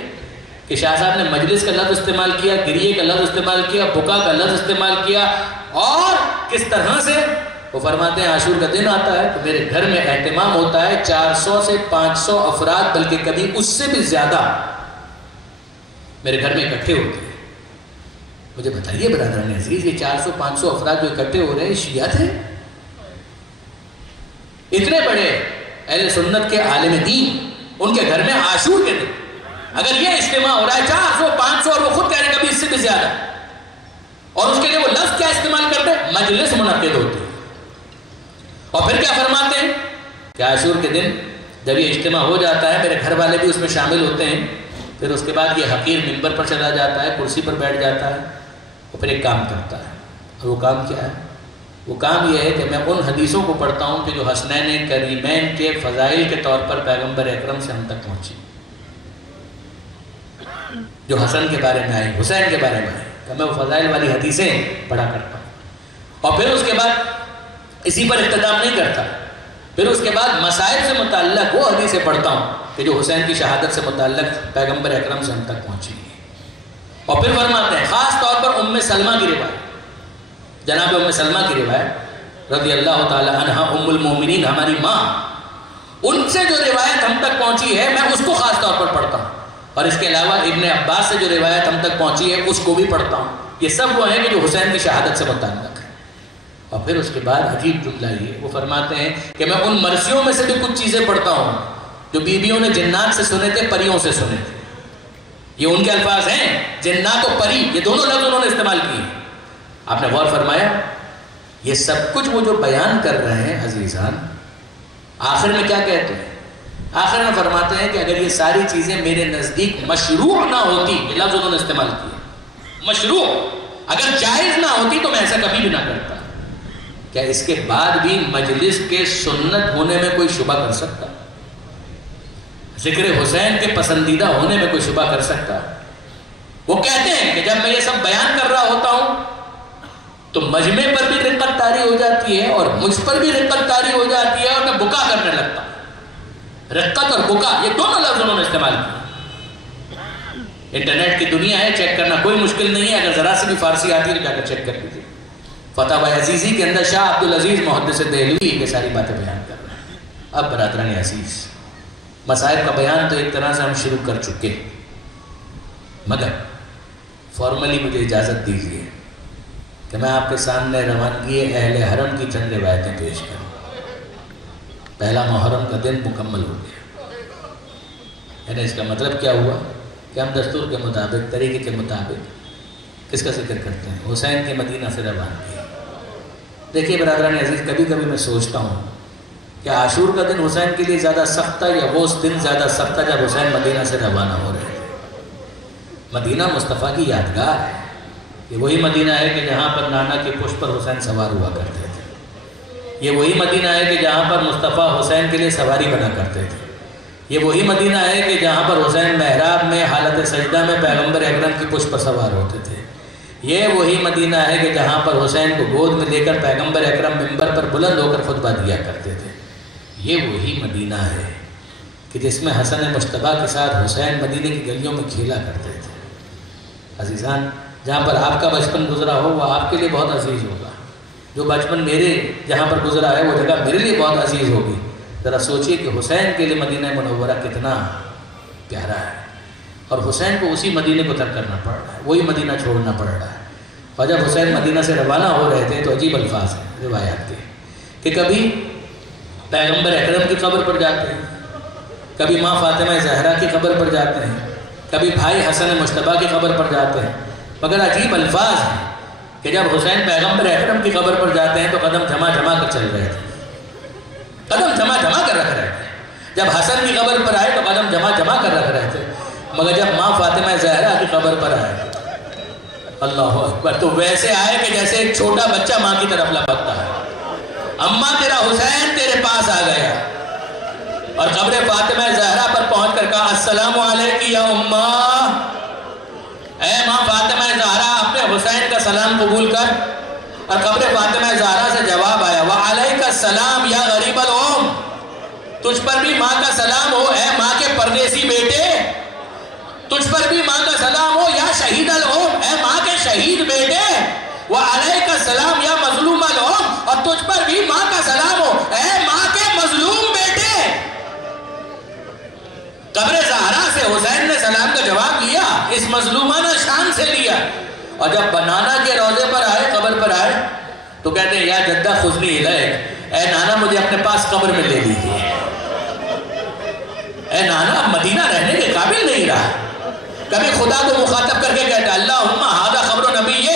کہ شاہ صاحب نے مجلس کا لفظ استعمال کیا، گریے کا لفظ استعمال کیا، بکا کا لفظ استعمال کیا، اور کس طرح سے؟ وہ فرماتے ہیں عاشور کا دن آتا ہے تو میرے گھر میں اہتمام ہوتا ہے، 400 سے 500 افراد، بلکہ کبھی اس سے بھی زیادہ میرے گھر میں اکٹھے ہوتے ہیں۔ مجھے بتائیے برادران عزیز، یہ 400-500 افراد جو اکٹھے ہو رہے ہیں شیعہ تھے؟ اتنے بڑے اہل سنت کے عالم دین، ان کے گھر میں عاشور کے دن اگر یہ اجتماع ہو رہا ہے 400-500، اور وہ خود کہہ رہے کبھی اس سے بھی زیادہ، اور اس کے لیے وہ لفظ کیا استعمال کرتے ہیں؟ مجلس منعقد ہوتی ہے۔ اور پھر کیا فرماتے ہیں کہ عاشور کے دن جب یہ اجتماع ہو جاتا ہے، میرے گھر والے بھی اس میں شامل ہوتے ہیں، پھر اس کے بعد یہ حقیر منبر پر چلا جاتا ہے، کرسی پر بیٹھ جاتا ہے، اور پھر ایک کام کرتا ہے۔ اور وہ کام کیا ہے؟ وہ کام یہ ہے کہ میں ان حدیثوں کو پڑھتا ہوں کہ جو حسنین کریمین کے فضائل کے طور پر پیغمبر اکرم سے ہم تک پہنچی، جو حسن کے بارے میں آئی، حسین کے بارے میں آئی، تو میں وہ فضائل والی حدیثیں پڑھا کرتا ہوں۔ اور پھر اس کے بعد اسی پر اختتام نہیں کرتا، پھر اس کے بعد مسائل سے متعلق وہ حدیثیں پڑھتا ہوں کہ جو حسین کی شہادت سے متعلق پیغمبر اکرم سے ہم تک پہنچی ہے۔ اور پھر فرماتے ہیں خاص طور پر ام سلمہ کی روایت، جناب ام سلمہ کی روایت رضی اللہ تعالی عنہا، ام المومنین، ہماری ماں، ان سے جو روایت ہم تک پہنچی ہے میں اس کو خاص طور پر پڑھتا ہوں، اور اس کے علاوہ ابن عباس سے جو روایت ہم تک پہنچی ہے اس کو بھی پڑھتا ہوں۔ یہ سب وہ ہیں کہ جو حسین کی شہادت سے متعلق ہے۔ اور پھر اس کے بعد عجیب جملہ یہ، وہ فرماتے ہیں کہ میں ان مرثیوں میں سے بھی کچھ چیزیں پڑھتا ہوں جو بیویوں نے جنات سے سنے تھے، پریوں سے سنے تھے۔ یہ ان کے الفاظ ہیں، جنات و پری، یہ دونوں لفظ انہوں نے استعمال کیے۔ آپ نے غور فرمایا؟ یہ سب کچھ وہ جو بیان کر رہے ہیں عزیزان، آخر میں کیا کہتے ہیں آخر میں فرماتے ہیں کہ اگر یہ ساری چیزیں میرے نزدیک مشروع نہ ہوتی، یہ لفظ انہوں نے استعمال کیا، مشروع، اگر جائز نہ ہوتی تو میں ایسا کبھی بھی نہ کرتا. کیا اس کے بعد بھی مجلس کے سنت ہونے میں کوئی شبہ کر سکتا؟ ذکر حسین کے پسندیدہ ہونے میں کوئی شبہ کر سکتا؟ وہ کہتے ہیں کہ جب میں یہ سب بیان کر رہا ہوتا ہوں تو مجمع پر بھی رقت طاری ہو جاتی ہے اور مجھ پر بھی رقت طاری ہو جاتی ہے اور میں بکا کرنے لگتا ہوں. رقت اور بکا یہ دونوں لفظ انہوں نے استعمال کیے. انٹرنیٹ کی دنیا ہے، چیک کرنا کوئی مشکل نہیں ہے. اگر ذرا سے بھی فارسی آتی ہے تو جا کر چیک کر لیجیے. فتح عزیزی کے اندر شاہ عبدالعزیز محدث دہلوی یہ ساری باتیں بیان کر رہے ہیں. اب برادران عزیز، مسائل کا بیان تو ایک طرح سے ہم شروع کر چکے، مگر فارملی مجھے اجازت دیجیے کہ میں آپ کے سامنے روانگی اہل حرم کی چند روایتیں پیش کروں. پہلا محرم کا دن مکمل ہو گیا، یعنی اس کا مطلب کیا ہوا کہ ہم دستور کے مطابق، طریقے کے مطابق کس کا ذکر کرتے ہیں؟ حسین کے مدینہ سے روانگی. دیکھیے برادران عزیز، کبھی کبھی میں سوچتا ہوں کہ عاشور کا دن حسین کے لیے زیادہ سخت تھا یا وہ دن زیادہ سخت تھا جب حسین مدینہ سے روانہ ہو رہے تھے. مدینہ مصطفیٰ کی یادگار ہے. یہ وہی مدینہ ہے کہ جہاں پر نانا کے پشت پر حسین سوار ہوا کرتے تھے. یہ وہی مدینہ ہے کہ جہاں پر مصطفیٰ حسین کے لیے سواری بنا کرتے تھے. یہ وہی مدینہ ہے کہ جہاں پر حسین محراب میں حالت سجدہ میں پیغمبر اکرم کی پشت پر سوار ہوتے تھے. یہ وہی مدینہ ہے کہ جہاں پر حسین کو گود میں لے کر پیغمبر اکرم منبر پر بلند ہو کر خطبہ دیا کرتے تھے. یہ وہی مدینہ ہے کہ جس میں حسن مجتبیٰ کے ساتھ حسین مدینے کی گلیوں میں کھیلا کرتے تھے. عزیزان، جہاں پر آپ کا بچپن گزرا ہو وہ آپ کے لیے بہت عزیز ہوگا. جو بچپن میرے جہاں پر گزرا ہے وہ جگہ میرے لیے بہت عزیز ہوگی. ذرا سوچئے کہ حسین کے لیے مدینہ منورہ کتنا پیارا ہے، اور حسین کو اسی مدینے کو ترک کرنا پڑ رہا ہے، وہی مدینہ چھوڑنا پڑ رہا ہے. اور جب حسین مدینہ سے روانہ ہو رہے تھے تو عجیب الفاظ ہیں روایات کے کہ کبھی پیغمبر اکرم کی قبر پر جاتے ہیں، کبھی ماں فاطمہ زہرا کی قبر پر جاتے ہیں، کبھی بھائی حسن مجتبیٰ کی قبر پر جاتے ہیں. مگر عجیب الفاظ ہیں کہ جب حسین پیغمبر اکرم کی قبر پر جاتے ہیں تو قدم جمع جمع کر چل رہے تھے، قدم جمع جمع کر رکھ رہے تھے. جب حسن کی قبر پر آئے تو قدم جمع جمع کر رکھ رہے تھے. مگر جب ماں فاطمہ زہرا کی قبر پر آئے، اللہ اکبر، تو ویسے آئے کہ جیسے ایک چھوٹا بچہ ماں کی طرف لپکتا ہے. اماں تیرا حسین تیرے پاس آ گیا. اور قبر فاطمہ زہرا پر پہنچ کر کہا السلام علیکی یا اماں، اے ماں فاطمہ زہرا اپنے حسین کا سلام قبول کر. اور قبر فاطمہ زہرا سے جواب آیا وعلیک السلام یا غریب الام، تجھ پر بھی ماں کا سلام ہو اے ماں کے پردیسی بیٹے، تجھ پر بھی ماں کا سلام ہو یا شہید الام، اے ماں کے شہید بیٹے. وعلیک السلام یا مظلوم الام، اور تجھ پر بھی ماں کا سلام ہو اے ماں کے مظلوم بیٹے. قبر زہرا سے حسین نے سلام کا جواب لیا، اس مظلومانہ شان سے لیا. اور جب نانا کے روضے پر آئے، قبر پر آئے، تو کہتے ہیں یا جدہ خذنی الیک، اے نانا مجھے اپنے پاس قبر میں لے لیجیے. اے نانا مدینہ رہنے کے قابل نہیں رہا. کبھی خدا کو مخاطب کر کے کہتا اللہم ھذا قبر نبیک،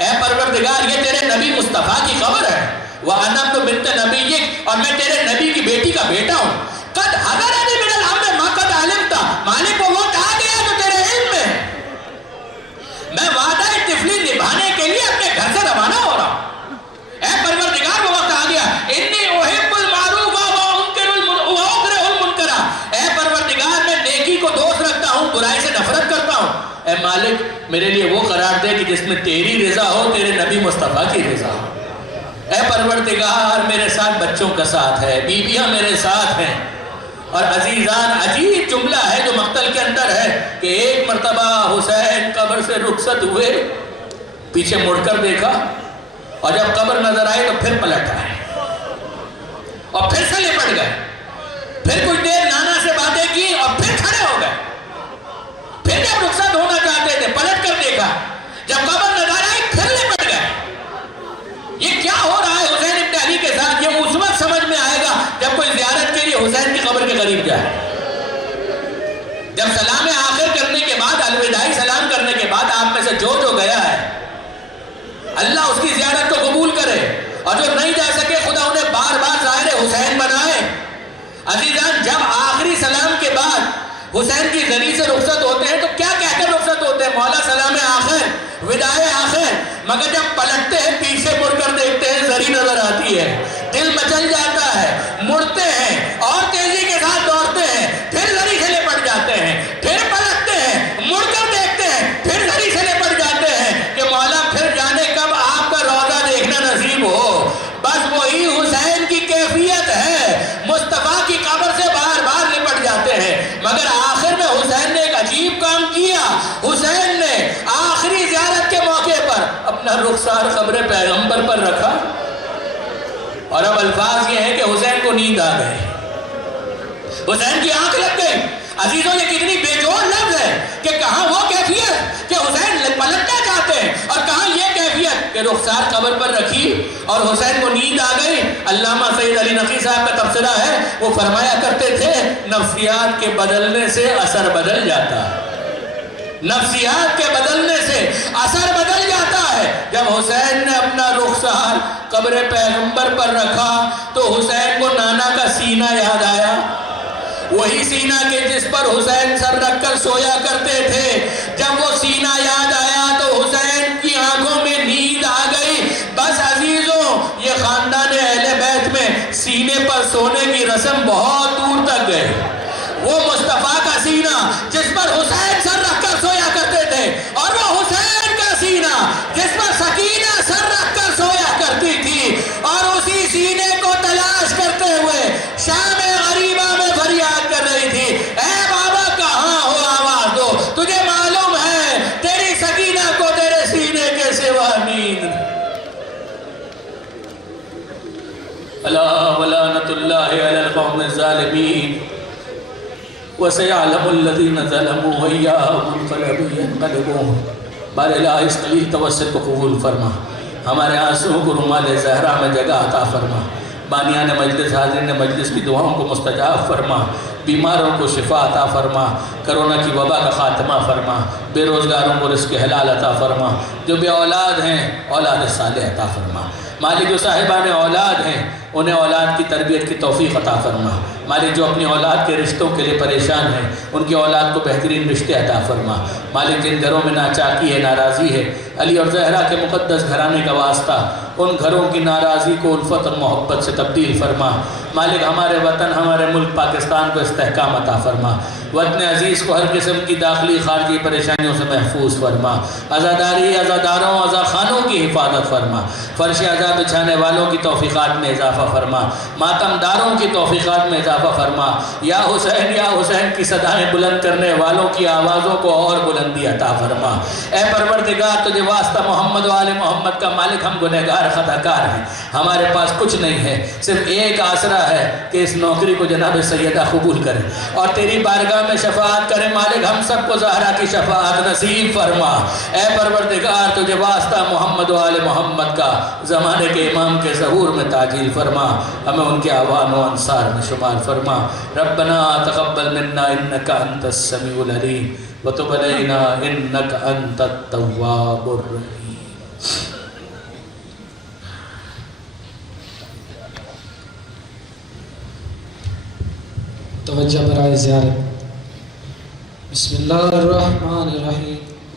اے پروردگار یہ تیرے نبی مصطفیٰ کی قبر ہے. وَأَنَا ابْنُ بِنْتِ نَبِيِّک، اور میں تیرے نبی کی بیٹی کا بیٹا ہوں. قد حضرنی من الامر ما قد علمت، مالک کو وہ کہا گیا جو تیرے علم میں. میں وعدہ طفلی نبھانے کے لیے اپنے گھر سے روانہ ہو رہا ہوں. اے پروردگار وہ وقت آ گیا انی احب المعروف واکرہ المنکر، اے پروردگار میں نیکی کو دوست رکھتا ہوں، برائی سے نفرت کرتا ہوں. اے مالک میرے لیے وہ قرار دے کہ جس میں تیری رضا ہو، تیرے نبی مصطفیٰ کی رضا ہو. اے پروردگار میرے ساتھ بچوں کا ساتھ ہے، بیویاں میرے ساتھ ہیں. اور عزیزان عجیب جملہ ہے جو مقتل کے اندر ہے کہ ایک مرتبہ حسین قبر سے رخصت ہوئے، پیچھے مڑ کر دیکھا، اور جب قبر نظر آئی تو پھر پلٹ آئے اور پھر سے لپٹ گئے. پھر کچھ دیر نانا سے باتیں کی اور پھر کھڑے ہو گئے. پھر جب رخصت ہونا چاہتے تھے پلٹ کر دیکھا، جب قبر نظر آئی پھر لپٹ گئے. یہ کیا ہو رہا ہے حسین ابن علی کے ساتھ؟ یہ اس وقت سمجھ میں آئے گا جب کوئی زیارت کے لیے حسین کی قبر کے قریب جائے. جب سلام آخر کرنے کے بعد، الوداعی سلام کرنے کے بعد آپ میں سے جو گیا ہے اللہ اس کی زیارت کو قبول کرے، اور جو نہیں جا سکے خدا انہیں بار بار ظاہر حسین بنائے. عزیزان جب آخر حسین کی زری سے رخصت ہوتے ہیں تو کیا کہہ کر رخصت ہوتے ہیں؟ مولا سلام آخر، وداع آخر. مگر جب پلٹتے ہیں پیچھے مڑ کر دیکھتے ہیں زری نظر آتی ہے، دل مچل جاتا ہے، مڑتے ہیں اور تیزی کے ساتھ دوڑتے ہیں، پھر زری سے لپٹ جاتے ہیں، پھر پلٹتے ہیں، مڑ کر دیکھتے ہیں، پھر زری سے لپٹ جاتے ہیں کہ مولا پھر جانے کب آپ کا روضہ دیکھنا نصیب ہو. بس وہی حسین کی کیفیت ہے، مصطفیٰ کی قبر سے بار بار لپٹ جاتے ہیں. مگر آخر میں حسین نے ایک عجیب کام کیا. حسین نے آخری زیارت کے موقع پر اپنا رخسار قبر پیغمبر پر رکھا، اور اب الفاظ یہ ہیں کہ حسین کو نیند آ گئی، حسین کی آنکھ لگ گئی. عزیزوں یہ کتنی بے جوڑ لفظ ہے کہ کہاں وہ کیفیت کہ حسین پلٹنا چاہتے ہیں اور کہاں یہ کیفیت کہ رخسار قبر پر رکھی اور حسین کو نیند آ گئی. علامہ سید علی نقی صاحب کا تبصرہ ہے، وہ فرمایا کرتے تھے نفسیات کے بدلنے سے اثر بدل جاتا ہے، نفسیات کے بدلنے سے اثر بدل جاتا ہے. جب حسین نے اپنا رخسار قبر پیغمبر پر رکھا تو حسین کو نانا کا سینہ یاد آیا، وہی سینہ کے جس پر حسین سر رکھ کر سویا کرتے تھے. جب وہ سینہ یاد آیا تو حسین کی آنکھوں میں نیند آ گئی. بس عزیزوں یہ خاندان اہل بیت میں سینے پر سونے کی رسم بہت دور تک گئے. وہ مصطفیٰ کا سینہ جس پر حسین سر رکھ کر سویا کرتے تھے، اور وہ حسین کا سینہ جس پر سکینہ سر رکھ کر سویا کرتی تھی، اور اسی سینے کو تلاش کرتے ہوئے شام غریبہ میں فریاد کر رہی تھی، اے بابا کہاں ہو، آواز دو، تجھے معلوم ہے تیری سکینہ کو تیرے سینے کے سوا نیند. الا ولعنۃ اللہ علی القوم الظالمین وَسَيَعْلَمُ الَّذِينَ ظَلَمُوا وَإِيَّاهُمْ مُنْقَلِبُونَ يَنْقَلِبُونَ. بار الہ اس قلیل توسل کو قبول فرما، ہمارے آنسوں کو رومال زہرا میں جگہ عطا فرما، بانیان مجلس حاضرین مجلس کی دعاؤں کو مستجاب فرما، بیماروں کو شفا عطا فرما، کرونا کی وبا کا خاتمہ فرما، بے روزگاروں کو رزق حلال عطا فرما، جو بے اولاد ہیں اولاد صالح عطا فرما. مالک جو صاحبان اولاد ہیں انہیں اولاد کی تربیت کی توفیق عطا فرما. مالک جو اپنی اولاد کے رشتوں کے لیے پریشان ہیں ان کی اولاد کو بہترین رشتے عطا فرما. مالک جن گھروں میں ناچاکی ہے، ناراضی ہے، علی اور زہرا کے مقدس گھرانے کا واسطہ ان گھروں کی ناراضی کو الفت اور محبت سے تبدیل فرما. مالک ہمارے وطن ہمارے ملک پاکستان کو استحکام عطا فرما. وطن عزیز کو ہر قسم کی داخلی خارجی پریشانیوں سے محفوظ فرما. عزاداری عزاداروں عزاخانوں کی حفاظت فرما. فرش عزا بچھانے والوں کی توفیقات میں اضافہ فرما. ماتم داروں کی توفیقات میں اضافہ فرما. یا حسین کی صدایں بلند کرنے والوں کی آوازوں کو اور بلندی عطا فرما. اے پروردگار تجھے واسطہ محمد و آل محمد کا مالک ہم گنہگار خطا کار ہیں، ہمارے پاس کچھ نہیں ہے، صرف ایک آسرا ہے کہ اس نوکری کو جناب سیدہ قبول کرے اور تیری بارگاہ میں شفاعت کرے. مالک ہم سب کو زہرا کی شفاعت نصیب فرما. اے پروردگار تجھے واسطہ محمد و آل محمد کا زمانے کے امام کے ظہور میں تعجیل فرما، ہمیں ان کے اعوان و انصار میں شمار فرما. ربنا تقبل منا انک انت السمیع العلیم وتب علینا انک انت التواب الرحیم. توجہ برائے زیارت. بسم اللہ الرحمن الرحیم.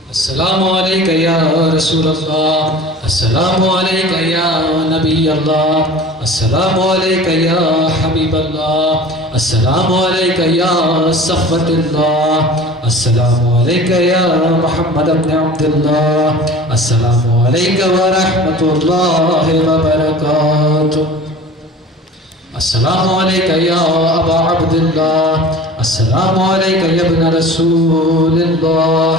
السلام علیکہ یا رسول اللہ، السلام علیکہ یا نبی اللہ، السلام علیکہ یا حبیب اللہ، السلام علیکہ یا صفوت اللہ، السلام علیکہ یا محمد ابن عبداللہ، السلام علیکہ ورحمۃ اللہ وبرکاتہ. السلام علیکہ یا ابا عبداللہ، السلام علیکہ یا ابن رسول اللہ،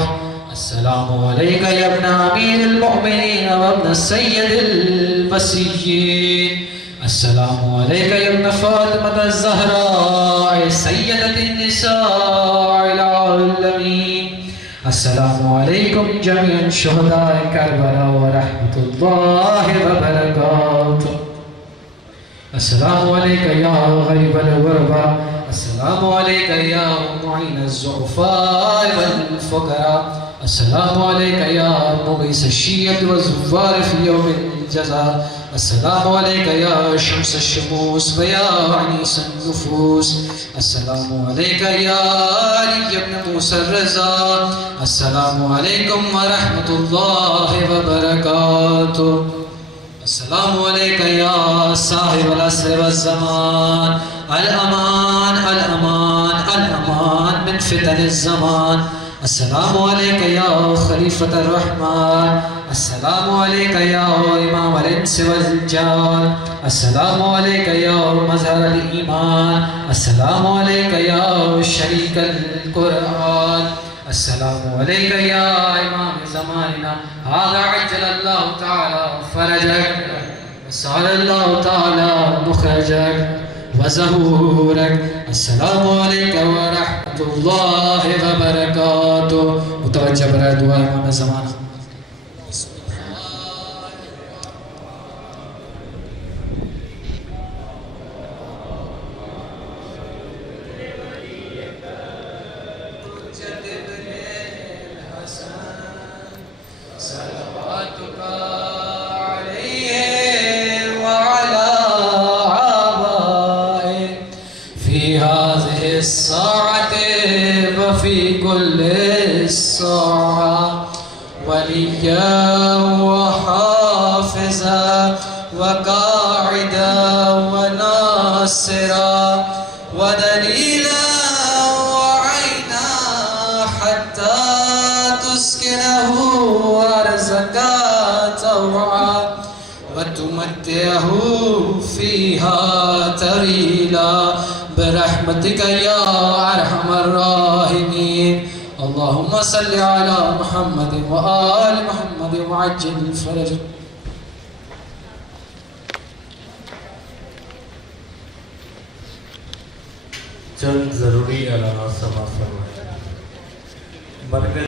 السلام علیکہ یا ابن امیر المؤمنین و ابن سید البصیین، السلام علیکہ یا ابن فاطمة الزہراء سیدۃ النساء العالمین. السلام علیکم جميعا شہداء کربلا ورحمۃ اللہ وبرکاتہ. السلام علیکہ یا غریب الغربا، السلام علیکہ یا معین الضعفاء والفقراء، السلام علیکہ یا مغیث الشیعة والزوار فی یوم الجزاء، السلام عليك يا شمس الشموس ويا عنيس النفوس. السلام عليك يا علي بن موسى الرضا. السلام عليكم ورحمة الله وبركاته. السلام عليك يا صاحب العصر والزمان. الأمان الأمان الأمان من فتن الزمان. السلام عليك يا خليفة الرحمن. السلام عليك يا إمام الإنس والجان. السلام عليك يا مظهر الإيمان. السلام عليك يا شريك القرآن. السلام عليك يا إمام زماننا. هذا عجل الله تعالى فرجك وسهل الله تعالى مخرجك وظهورك. السلام عليك ورحمة الله وبركاته. متوجہ برائے دعا امام زمانہ. الساعة وفي كل الساعة وليا وحافظا وقاعدا وناصرا ودليلا وعينا حتى تسكنه أرزك طوعا وتمتعه فيها طويلا برحمتك يا أرحم الراحمين. اللهم صل على محمد وآل محمد وعجل فرجك. چند ضروری اعلانات سماعت فرمائیں.